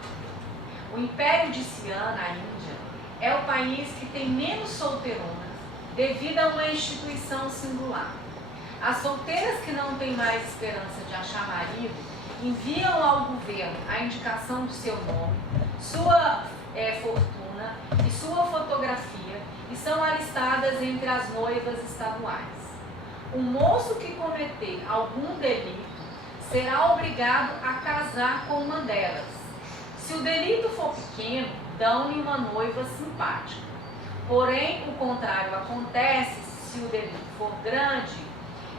o Império de Siã, na Índia, é o país que tem menos solteironas devido a uma instituição singular. As solteiras que não têm mais esperança de achar marido enviam ao governo a indicação do seu nome, sua fortuna e sua fotografia e são alistadas entre as noivas estaduais. O moço que cometer algum delito será obrigado a casar com uma delas. Se o delito for pequeno, dão-lhe uma noiva simpática. Porém, o contrário acontece se o delito for grande,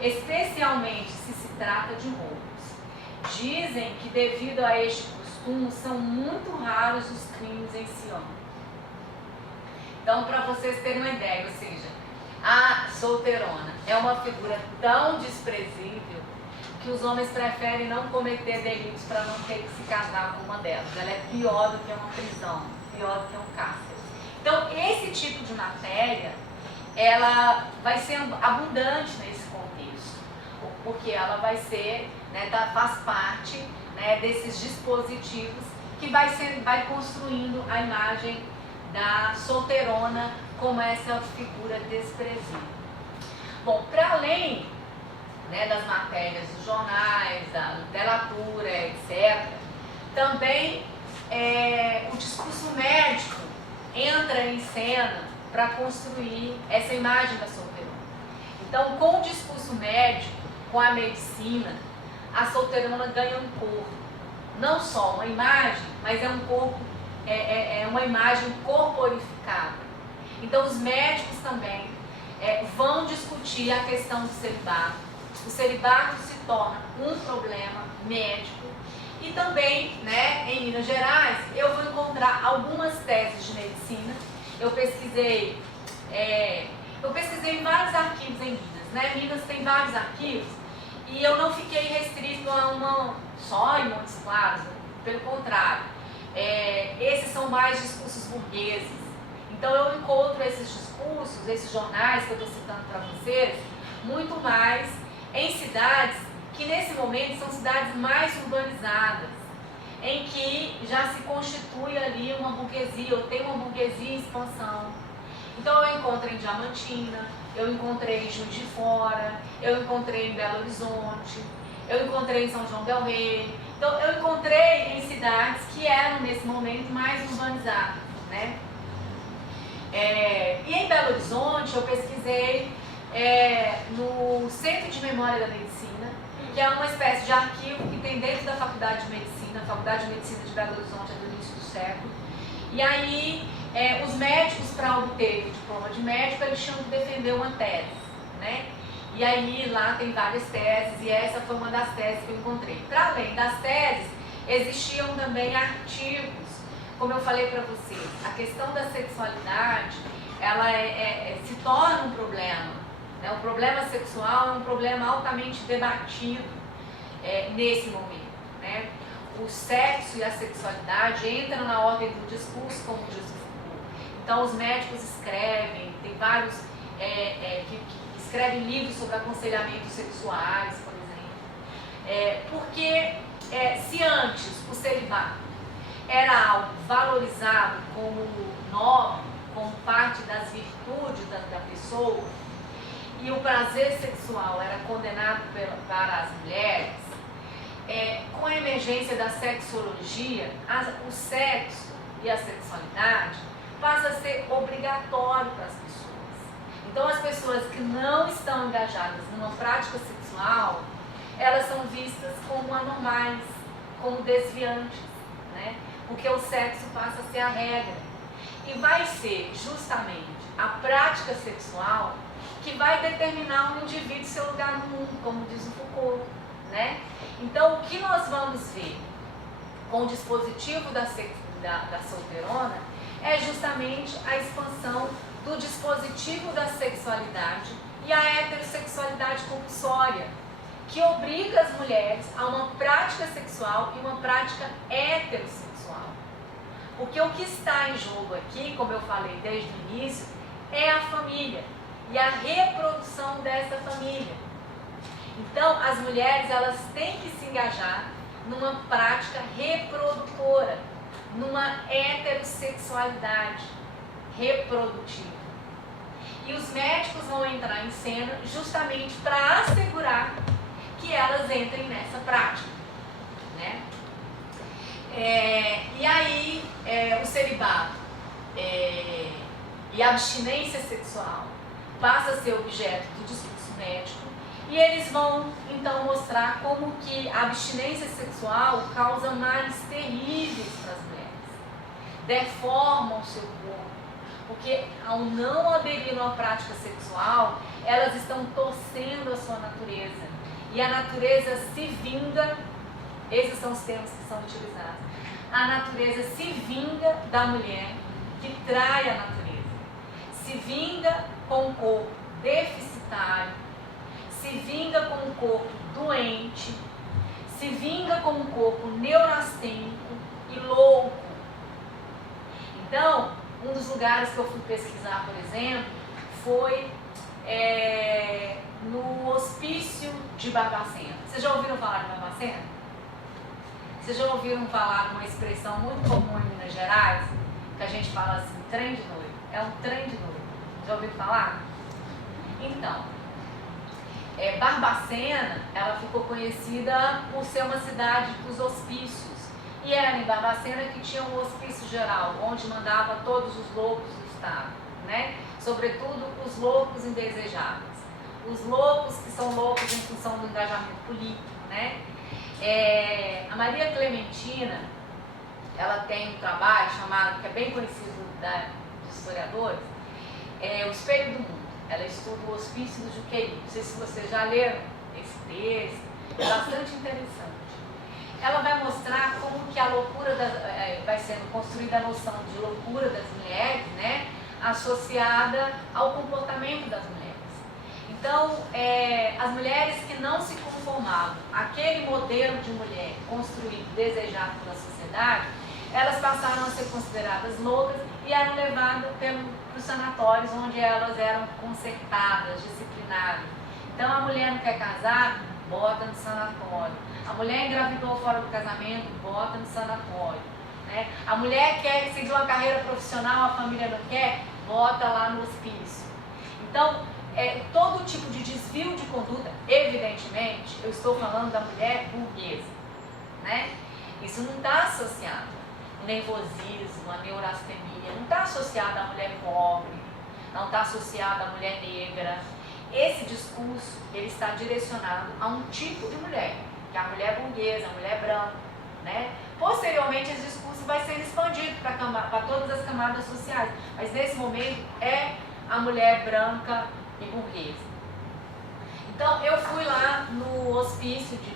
especialmente se se trata de roubos. Dizem que devido a este costume são muito raros os crimes em Sião. Então, para vocês terem uma ideia, ou seja, a solteirona é uma figura tão desprezível que os homens preferem não cometer delitos para não ter que se casar com uma delas. Ela é pior do que uma prisão, pior do que um cárcere. Então, esse tipo de matéria, ela vai ser abundante nesse contexto, porque ela vai ser, né, faz parte, né, desses dispositivos que vai construindo a imagem da solteirona como essa figura desprezível. Bom, para além, né, das matérias dos jornais, da literatura, etc., também o discurso médico entra em cena para construir essa imagem da solteirona. Então, com o discurso médico, com a medicina, a solteirona ganha um corpo. Não só uma imagem, mas é um corpo, uma imagem corporificada. Então, os médicos também vão discutir a questão do celibato. O celibato se torna um problema médico E também, né, em Minas Gerais, eu vou encontrar algumas teses de medicina. Eu pesquisei em vários arquivos em Minas, né? Minas tem vários arquivos e eu não fiquei restrito a uma só em Montes Claros, pelo contrário. Esses são mais discursos burgueses. Então eu encontro esses discursos, esses jornais que eu estou citando para vocês, muito mais em cidades que nesse momento são cidades mais urbanizadas, em que já se constitui ali uma burguesia, ou tem uma burguesia em expansão. Então eu encontrei em Diamantina, eu encontrei em Juiz de Fora, eu encontrei em Belo Horizonte, eu encontrei em São João del Rei. Então eu encontrei em cidades que eram nesse momento mais urbanizadas, né? E em Belo Horizonte eu pesquisei no Centro de Memória da Medicina, que é uma espécie de arquivo que tem dentro da Faculdade de Medicina. A Faculdade de Medicina de Belo Horizonte é do início do século. E aí os médicos, para obter o diploma de médico, eles tinham que defender uma tese, né? E aí lá tem várias teses, e essa foi uma das teses que eu encontrei. Para além das teses, existiam também artigos. Como eu falei para vocês, a questão da sexualidade, ela se torna um problema. Né? O problema sexual é um problema altamente debatido nesse momento. Né? O sexo e a sexualidade entram na ordem do discurso, como diz o Foucault. Então os médicos escrevem, tem vários que escrevem livros sobre aconselhamentos sexuais, por exemplo. Porque se antes o celibato era algo valorizado como nobre, como parte das virtudes da pessoa, e o prazer sexual era condenado para as mulheres, com a emergência da sexologia, o sexo e a sexualidade passa a ser obrigatório para as pessoas. Então as pessoas que não estão engajadas numa prática sexual, elas são vistas como anormais, como desviantes, né? Porque o sexo passa a ser a regra. E vai ser justamente a prática sexual que vai determinar um indivíduo seu lugar no mundo, como diz o Foucault, né? Então, o que nós vamos ver com o dispositivo da solteirona é justamente a expansão do dispositivo da sexualidade e a heterossexualidade compulsória, que obriga as mulheres a uma prática sexual e uma prática heterossexual. Porque o que está em jogo aqui, como eu falei desde o início, é a família e a reprodução dessa família. Então, as mulheres, elas têm que se engajar numa prática reprodutora, numa heterossexualidade reprodutiva. E os médicos vão entrar em cena justamente para assegurar que elas entrem nessa prática, né? E aí, o celibato e a abstinência sexual passa a ser objeto do discurso médico, e eles vão então mostrar como que a abstinência sexual causa males terríveis para as mulheres, deformam o seu corpo, porque ao não aderir a uma prática sexual, elas estão torcendo a sua natureza, e a natureza se vinga. Esses são os termos que são utilizados. A natureza se vinga da mulher que trai a natureza. Se vinga com o corpo deficitário, se vinga com o corpo doente, se vinga com o corpo neurastênico e louco. Então, um dos lugares que eu fui pesquisar, por exemplo, foi no hospício de Barbacena. Vocês já ouviram falar de Barbacena? Vocês já ouviram falar de uma expressão muito comum em Minas Gerais, que a gente fala assim, trem de noivo? É um trem de noivo. Já ouviram falar? Então, Barbacena, ela ficou conhecida por ser uma cidade dos hospícios. E era em Barbacena que tinha um hospício geral, onde mandava todos os loucos do estado, né? Sobretudo os loucos indesejáveis. Os loucos que são loucos em função do engajamento político, né? A Maria Clementina, ela tem um trabalho chamado, que é bem conhecido dos historiadores, O Espelho do Mundo. Ela estuda o hospício do Juqueri. Não sei se vocês já leram esse texto, é bastante interessante. ela vai mostrar como que a loucura vai sendo construída a noção de loucura das mulheres, né, associada ao comportamento das mulheres. Então, as mulheres que não se conformavam àquele modelo de mulher construído, desejado pela sociedade, elas passaram a ser consideradas loucas e eram levadas para os sanatórios, onde elas eram consertadas, disciplinadas. Então, a mulher não quer casar, bota no sanatório. A mulher engravidou fora do casamento, bota no sanatório. Né? A mulher quer seguir uma carreira profissional, a família não quer, bota lá no hospício. Então, todo tipo de desvio de conduta, evidentemente, eu estou falando da mulher burguesa. Né? Isso não está associado ao nervosismo, à neurastenia, não está associado à mulher pobre, não está associado à mulher negra. Esse discurso, ele está direcionado a um tipo de mulher, que é a mulher burguesa, a mulher branca, né? Posteriormente, esse discurso vai ser expandido para todas as camadas sociais, mas nesse momento é a mulher branca e burguesa. Então, eu fui lá no hospício de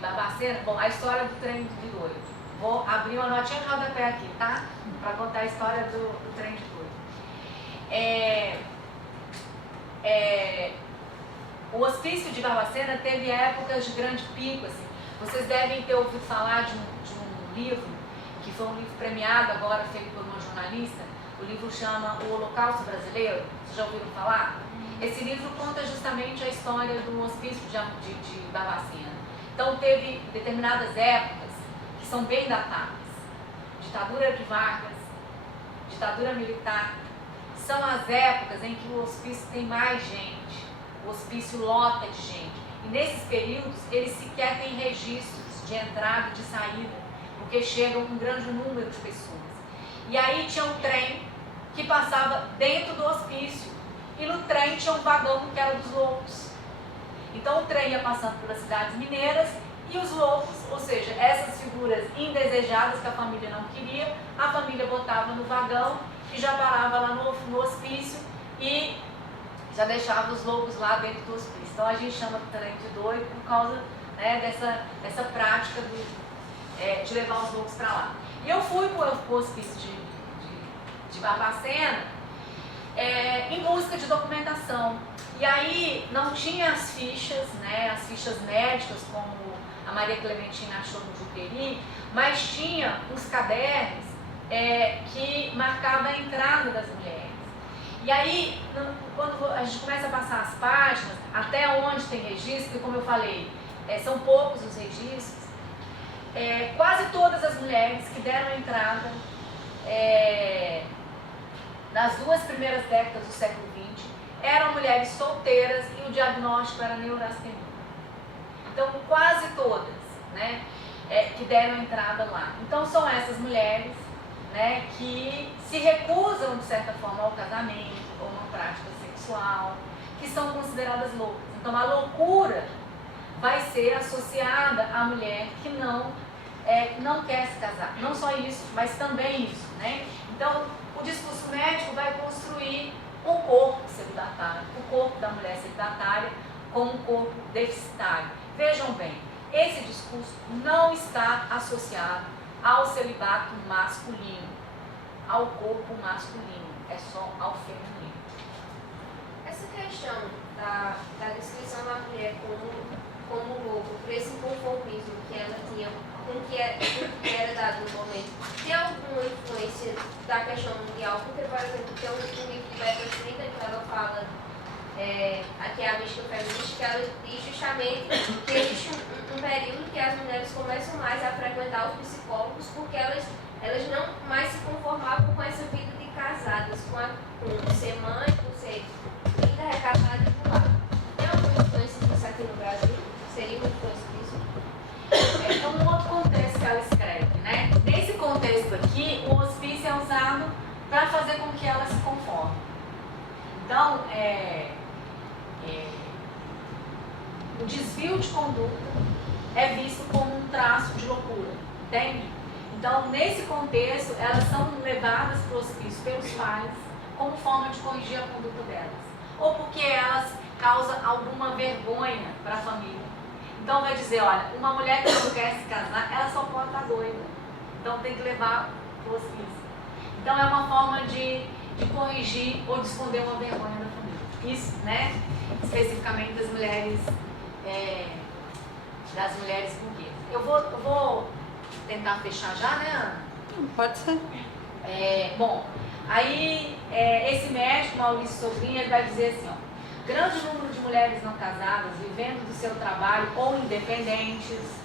Barbacena. Bom, a história do trem de doido. Vou abrir uma notinha de rodapé aqui, tá? Para contar a história do trem de doido. O hospício de Barbacena teve épocas de grande pico, assim. Vocês devem ter ouvido falar de um livro, que foi um livro premiado agora, feito por uma jornalista. O livro chama O Holocausto Brasileiro. Vocês já ouviram falar? Esse livro conta justamente a história do hospício de Barbacena. Então, teve determinadas épocas que são bem datadas. Ditadura de Vargas, ditadura militar. São as épocas em que o hospício tem mais gente, o hospício lota de gente. E nesses períodos, eles sequer têm registros de entrada e de saída, porque chegam um grande número de pessoas. E aí tinha um trem que passava dentro do hospício, e no trem tinha um vagão que era dos loucos. Então o trem ia passando pelas cidades mineiras, e os loucos, ou seja, essas figuras indesejadas que a família não queria, a família botava no vagão e já parava lá no hospício e já deixava os loucos lá dentro do hospício. Então a gente chama de trem de doido por causa, né, dessa prática de levar os loucos para lá. E eu fui para o hospício de Barbacena em busca de documentação. E aí não tinha as fichas, né, as fichas médicas como a Maria Clementina achou no Juperi, mas tinha os cadernos que marcavam a entrada das mulheres. E aí, quando a gente começa a passar as páginas, até onde tem registro, porque como eu falei, são poucos os registros, quase todas as mulheres que deram entrada nas 2 primeiras décadas do século XX eram mulheres solteiras e o diagnóstico era neurastenia. Então, quase todas, né, que deram entrada lá. Então, são essas mulheres, né, que se recusam, de certa forma, ao casamento ou uma prática sexual, que são consideradas loucas. Então, a loucura vai ser associada à mulher que não quer se casar. Não só isso, mas também isso, né? Então, o discurso médico vai construir o corpo celibatário, o corpo da mulher celibatária como um corpo deficitário. Vejam bem, esse discurso não está associado ao celibato masculino, ao corpo masculino, é só ao feminino. Essa questão da descrição da mulher como louco, por esse inconformismo que ela tinha com o que era dado no momento, tem alguma influência da questão mundial? Porque, por exemplo, tem um livro de Berta Frida que ela fala, aqui é a mística feminista, que ela diz justamente que existe um período que as mulheres começam mais a frequentar os psicólogos porque elas não mais se conformavam com essa vida de casadas, com ser mãe, com ser linda, recatada e pular. Tem alguma influência disso aqui no Brasil? Seria uma influência disso? É um outro contexto que ela escreve, né? Nesse contexto aqui, o hospício é usado para fazer com que ela se conforme. Então, o desvio de conduta é visto como um traço de loucura, entende? Então, nesse contexto, elas são levadas para o hospício pelos pais como forma de corrigir a conduta delas. Ou porque elas causam alguma vergonha para a família. Então vai dizer, olha, uma mulher que não quer se casar, ela só pode estar doida. Então tem que levar para o hospício. Então é uma forma de corrigir ou de esconder uma vergonha da família. Isso, né? Especificamente das mulheres burguesas. Eu vou tentar fechar já, né, Ana? Pode ser. Bom, aí esse médico, Maurício Sobrinho, ele vai dizer assim, ó, grande número de mulheres não casadas vivendo do seu trabalho ou independentes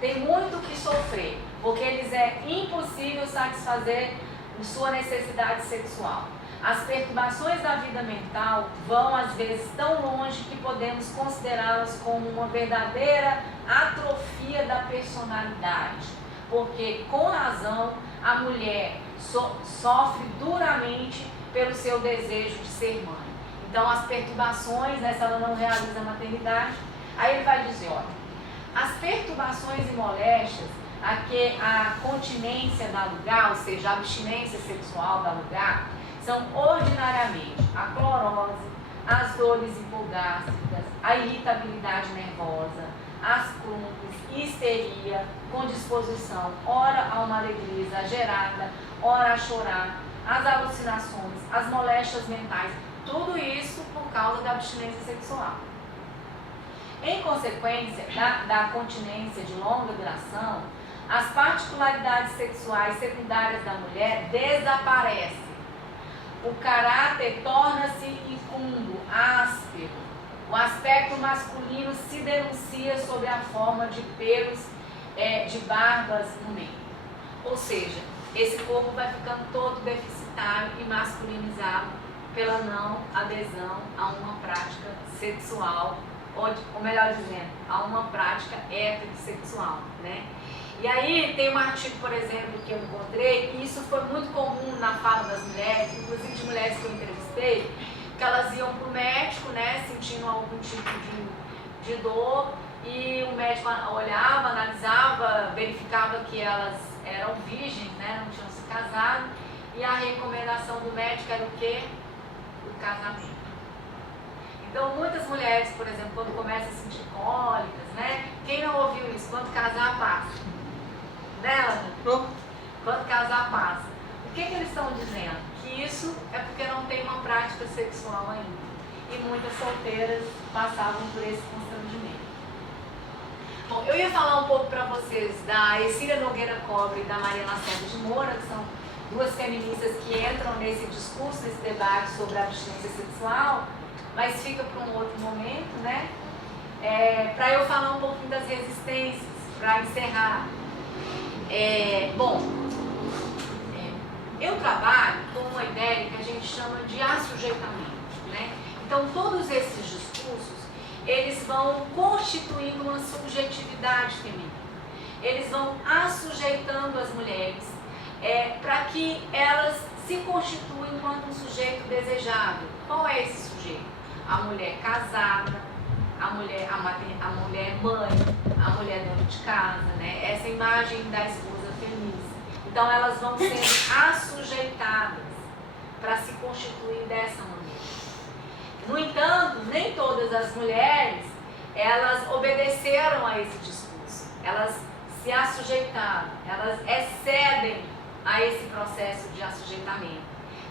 tem muito o que sofrer, porque lhes é impossível satisfazer sua necessidade sexual. As perturbações da vida mental vão às vezes tão longe que podemos considerá-las como uma verdadeira atrofia da personalidade, porque com razão a mulher sofre duramente pelo seu desejo de ser mãe. Então as perturbações, né, se ela não realiza a maternidade, aí ele vai dizer, olha, as perturbações e moléstias a que a continência dá lugar, ou seja, a abstinência sexual dá lugar, são ordinariamente a clorose, as dores hipogástricas, a irritabilidade nervosa, as crumpes, histeria, com disposição, ora a uma alegria exagerada, ora a chorar, as alucinações, as moléstias mentais, tudo isso por causa da abstinência sexual. Em consequência da continência de longa duração, as particularidades sexuais secundárias da mulher desaparecem. O caráter torna-se incundo, áspero. O aspecto masculino se denuncia sob a forma de pelos, de barbas no meio. Ou seja, esse corpo vai ficando todo deficitário e masculinizado pela não adesão a uma prática sexual, ou melhor dizendo, a uma prática heterossexual, né? E aí tem um artigo, por exemplo, que eu encontrei, e isso foi muito comum na fala das mulheres, inclusive de mulheres que eu entrevistei, que elas iam para o médico, né, sentindo algum tipo de dor, e o médico olhava, analisava, verificava que elas eram virgens, né, não tinham se casado, e a recomendação do médico era o quê? O casamento. Então, muitas mulheres, por exemplo, quando começam a sentir cólicas, né, quem não ouviu isso? Quando casar, passa. Né, quando casar, passa. O que eles estão dizendo? Que isso é porque não tem uma prática sexual ainda. E muitas solteiras passavam por esse constrangimento. Bom, eu ia falar um pouco para vocês da Ercília Nogueira Cobre e da Maria Lacerda de Moura, que são duas feministas que entram nesse discurso, nesse debate sobre a abstinência sexual, mas fica para um outro momento, né? Para eu falar um pouquinho das resistências, para encerrar. Eu trabalho com uma ideia que a gente chama de assujeitamento, né? Então, todos esses discursos, eles vão constituindo uma subjetividade feminina. Eles vão assujeitando as mulheres para que elas se constituam enquanto um sujeito desejado. Qual é esse sujeito? A mulher casada, a mulher mãe, a mulher dona de casa, né? Essa imagem da esposa feliz. Então elas vão sendo assujeitadas para se constituir dessa maneira. No entanto, nem todas as mulheres, elas obedeceram a esse discurso. Elas se assujeitaram, elas excedem a esse processo de assujeitamento.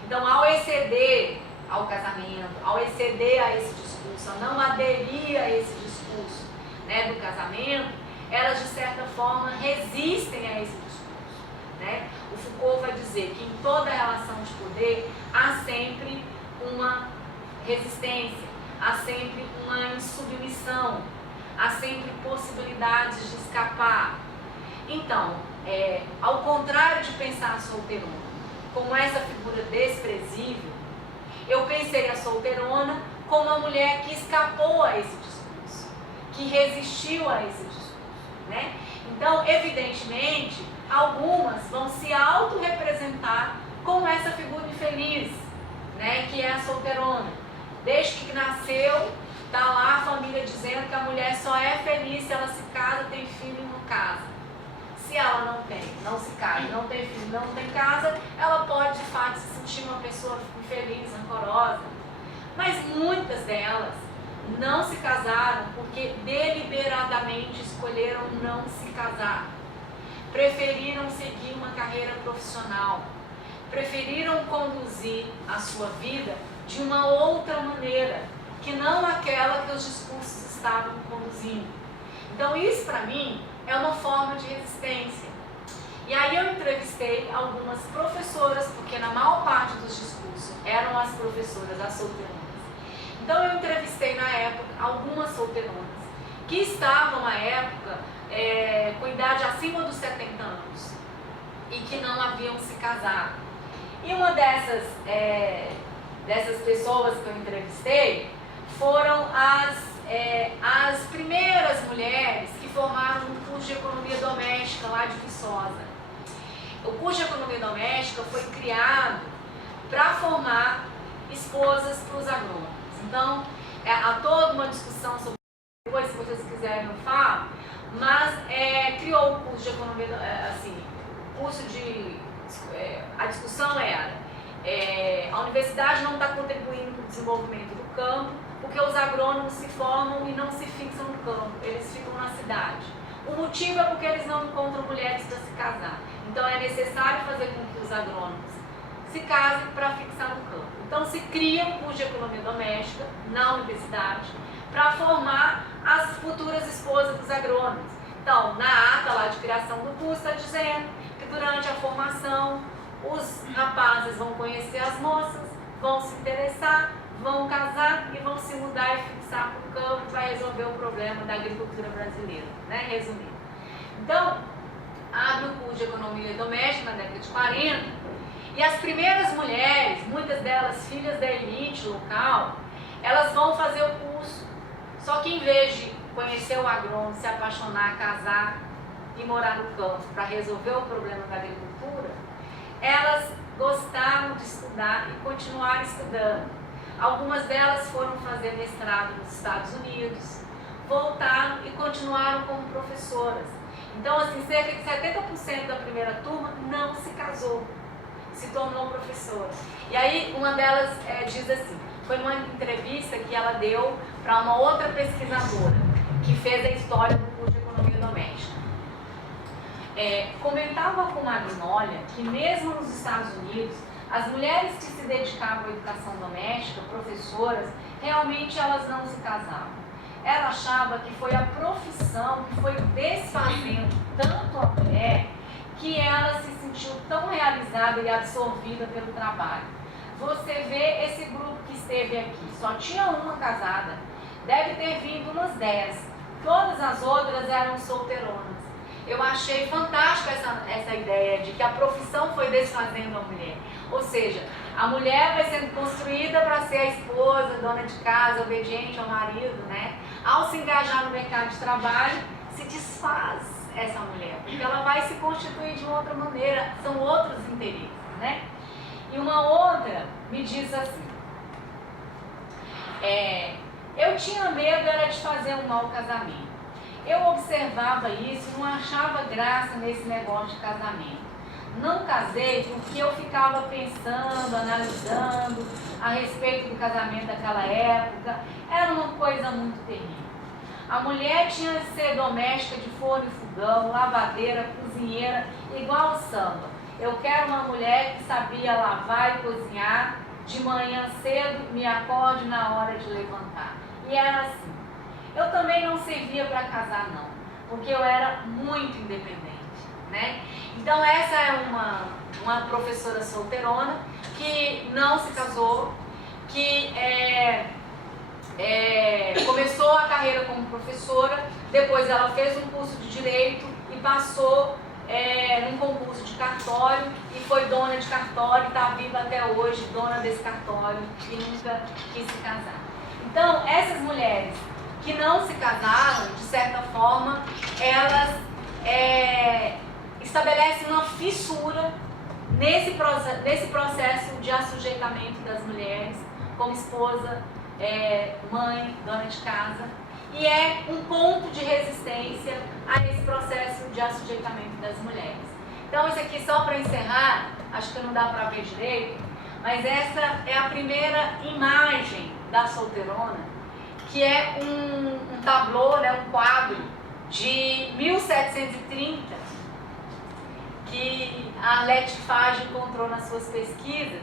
Então, ao exceder ao casamento, ao exceder a esse discurso, a não aderir a esse discurso, né, do casamento, elas de certa forma resistem a esse discurso, né? O Foucault vai dizer que em toda relação de poder há sempre uma resistência, há sempre uma insubmissão, há sempre possibilidades de escapar. Então, ao contrário de pensar a solteirona como essa figura desprezível, eu pensei a solteirona como uma mulher que escapou a esse discurso, que resistiu a esse discurso, né? Então, evidentemente, algumas vão se autorrepresentar como essa figura infeliz, né, que é a solteirona. Desde que nasceu, está lá a família dizendo que a mulher só é feliz se ela se casa, tem filho e não casa. Se ela não se casa, não tem filho, não tem casa, ela pode de fato se sentir uma pessoa infeliz, rancorosa. Mas muitas delas não se casaram porque deliberadamente escolheram não se casar. Preferiram seguir uma carreira profissional. Preferiram conduzir a sua vida de uma outra maneira, que não aquela que os discursos estavam conduzindo. Então isso para mim é uma forma de resistência. E aí eu entrevistei algumas professoras, porque na maior parte dos discursos eram as professoras, as solteironas. Então eu entrevistei na época algumas solteironas que estavam na época com idade acima dos 70 anos e que não haviam se casado. E uma dessas pessoas que eu entrevistei foram as primeiras mulheres que formaram um curso de economia doméstica lá de Viçosa. O curso de economia doméstica foi criado para formar esposas para os agrônomos. Então, há toda uma discussão sobre isso, depois se vocês quiserem eu falo, mas criou o curso de economia, a discussão era, a universidade não está contribuindo para o desenvolvimento do campo, porque os agrônomos se formam e não se fixam no campo, eles ficam na cidade. O motivo é porque eles não encontram mulheres para se casar. Então é necessário fazer com que os agrônomos se casem para fixar no campo. Então se cria um curso de economia doméstica na universidade para formar as futuras esposas dos agrônomos. Então, na ata lá de criação do curso está dizendo que durante a formação os rapazes vão conhecer as moças, vão se interessar, vão casar e vão se mudar e fixar para o campo para resolver o problema da agricultura brasileira, né? Resumindo. Então, abre o curso de economia doméstica na década de 40 e as primeiras mulheres, muitas delas filhas da elite local, elas vão fazer o curso. Só que em vez de conhecer o agrônomo, se apaixonar, casar e morar no campo para resolver o problema da agricultura, elas gostaram de estudar e continuaram estudando. Algumas delas foram fazer mestrado nos Estados Unidos, voltaram e continuaram como professoras. Então, assim, cerca de 70% da primeira turma não se casou, se tornou professora. E aí, uma delas diz assim, foi numa entrevista que ela deu para uma outra pesquisadora, que fez a história do curso de economia doméstica. Comentava com Magnólia que mesmo nos Estados Unidos, as mulheres que se dedicavam à educação doméstica, professoras, realmente elas não se casavam. Ela achava que foi a profissão que foi desfazendo tanto a mulher que ela se sentiu tão realizada e absorvida pelo trabalho. Você vê esse grupo que esteve aqui, só tinha uma casada, deve ter vindo umas 10, todas as outras eram solteironas. Eu achei fantástica essa ideia de que a profissão foi desfazendo a mulher. Ou seja, a mulher vai sendo construída para ser a esposa, dona de casa, obediente ao marido, né? Ao se engajar no mercado de trabalho, se desfaz essa mulher, porque ela vai se constituir de uma outra maneira, são outros interesses, né? E uma outra me diz assim, eu tinha medo era de fazer um mau casamento. Eu observava isso e não achava graça nesse negócio de casamento. Não casei porque eu ficava pensando, analisando a respeito do casamento daquela época. Era uma coisa muito terrível. A mulher tinha de ser doméstica de forno e fogão, lavadeira, cozinheira, igual ao samba. Eu quero uma mulher que sabia lavar e cozinhar, de manhã cedo, me acorde na hora de levantar. E era assim. Eu também não servia para casar não, porque eu era muito independente, né? Então essa é uma professora solteirona que não se casou, que começou a carreira como professora, depois ela fez um curso de Direito e passou num concurso de cartório e foi dona de cartório, está viva até hoje, dona desse cartório e nunca quis se casar. Então essas mulheres que não se casaram, de certa forma, elas estabelecem uma fissura nesse processo de assujeitamento das mulheres como esposa, mãe, dona de casa, e é um ponto de resistência a esse processo de assujeitamento das mulheres. Então isso aqui só para encerrar, acho que não dá para ver direito, mas essa é a primeira imagem da solteirona que é um tablô, né, um quadro de 1730, que a Arlete Fage encontrou nas suas pesquisas.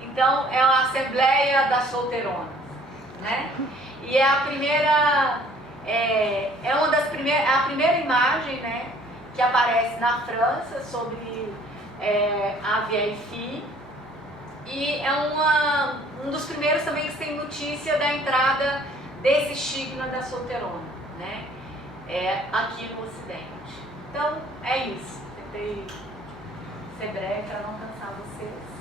Então, é a Assembleia das Solteironas, né? E é a primeira, a primeira imagem, né, que aparece na França sobre a Vieille Fille. E é um dos primeiros também que tem notícia da entrada desse estigma da solteirona, né? Aqui no Ocidente. Então, é isso. Tentei ser breve para não cansar vocês.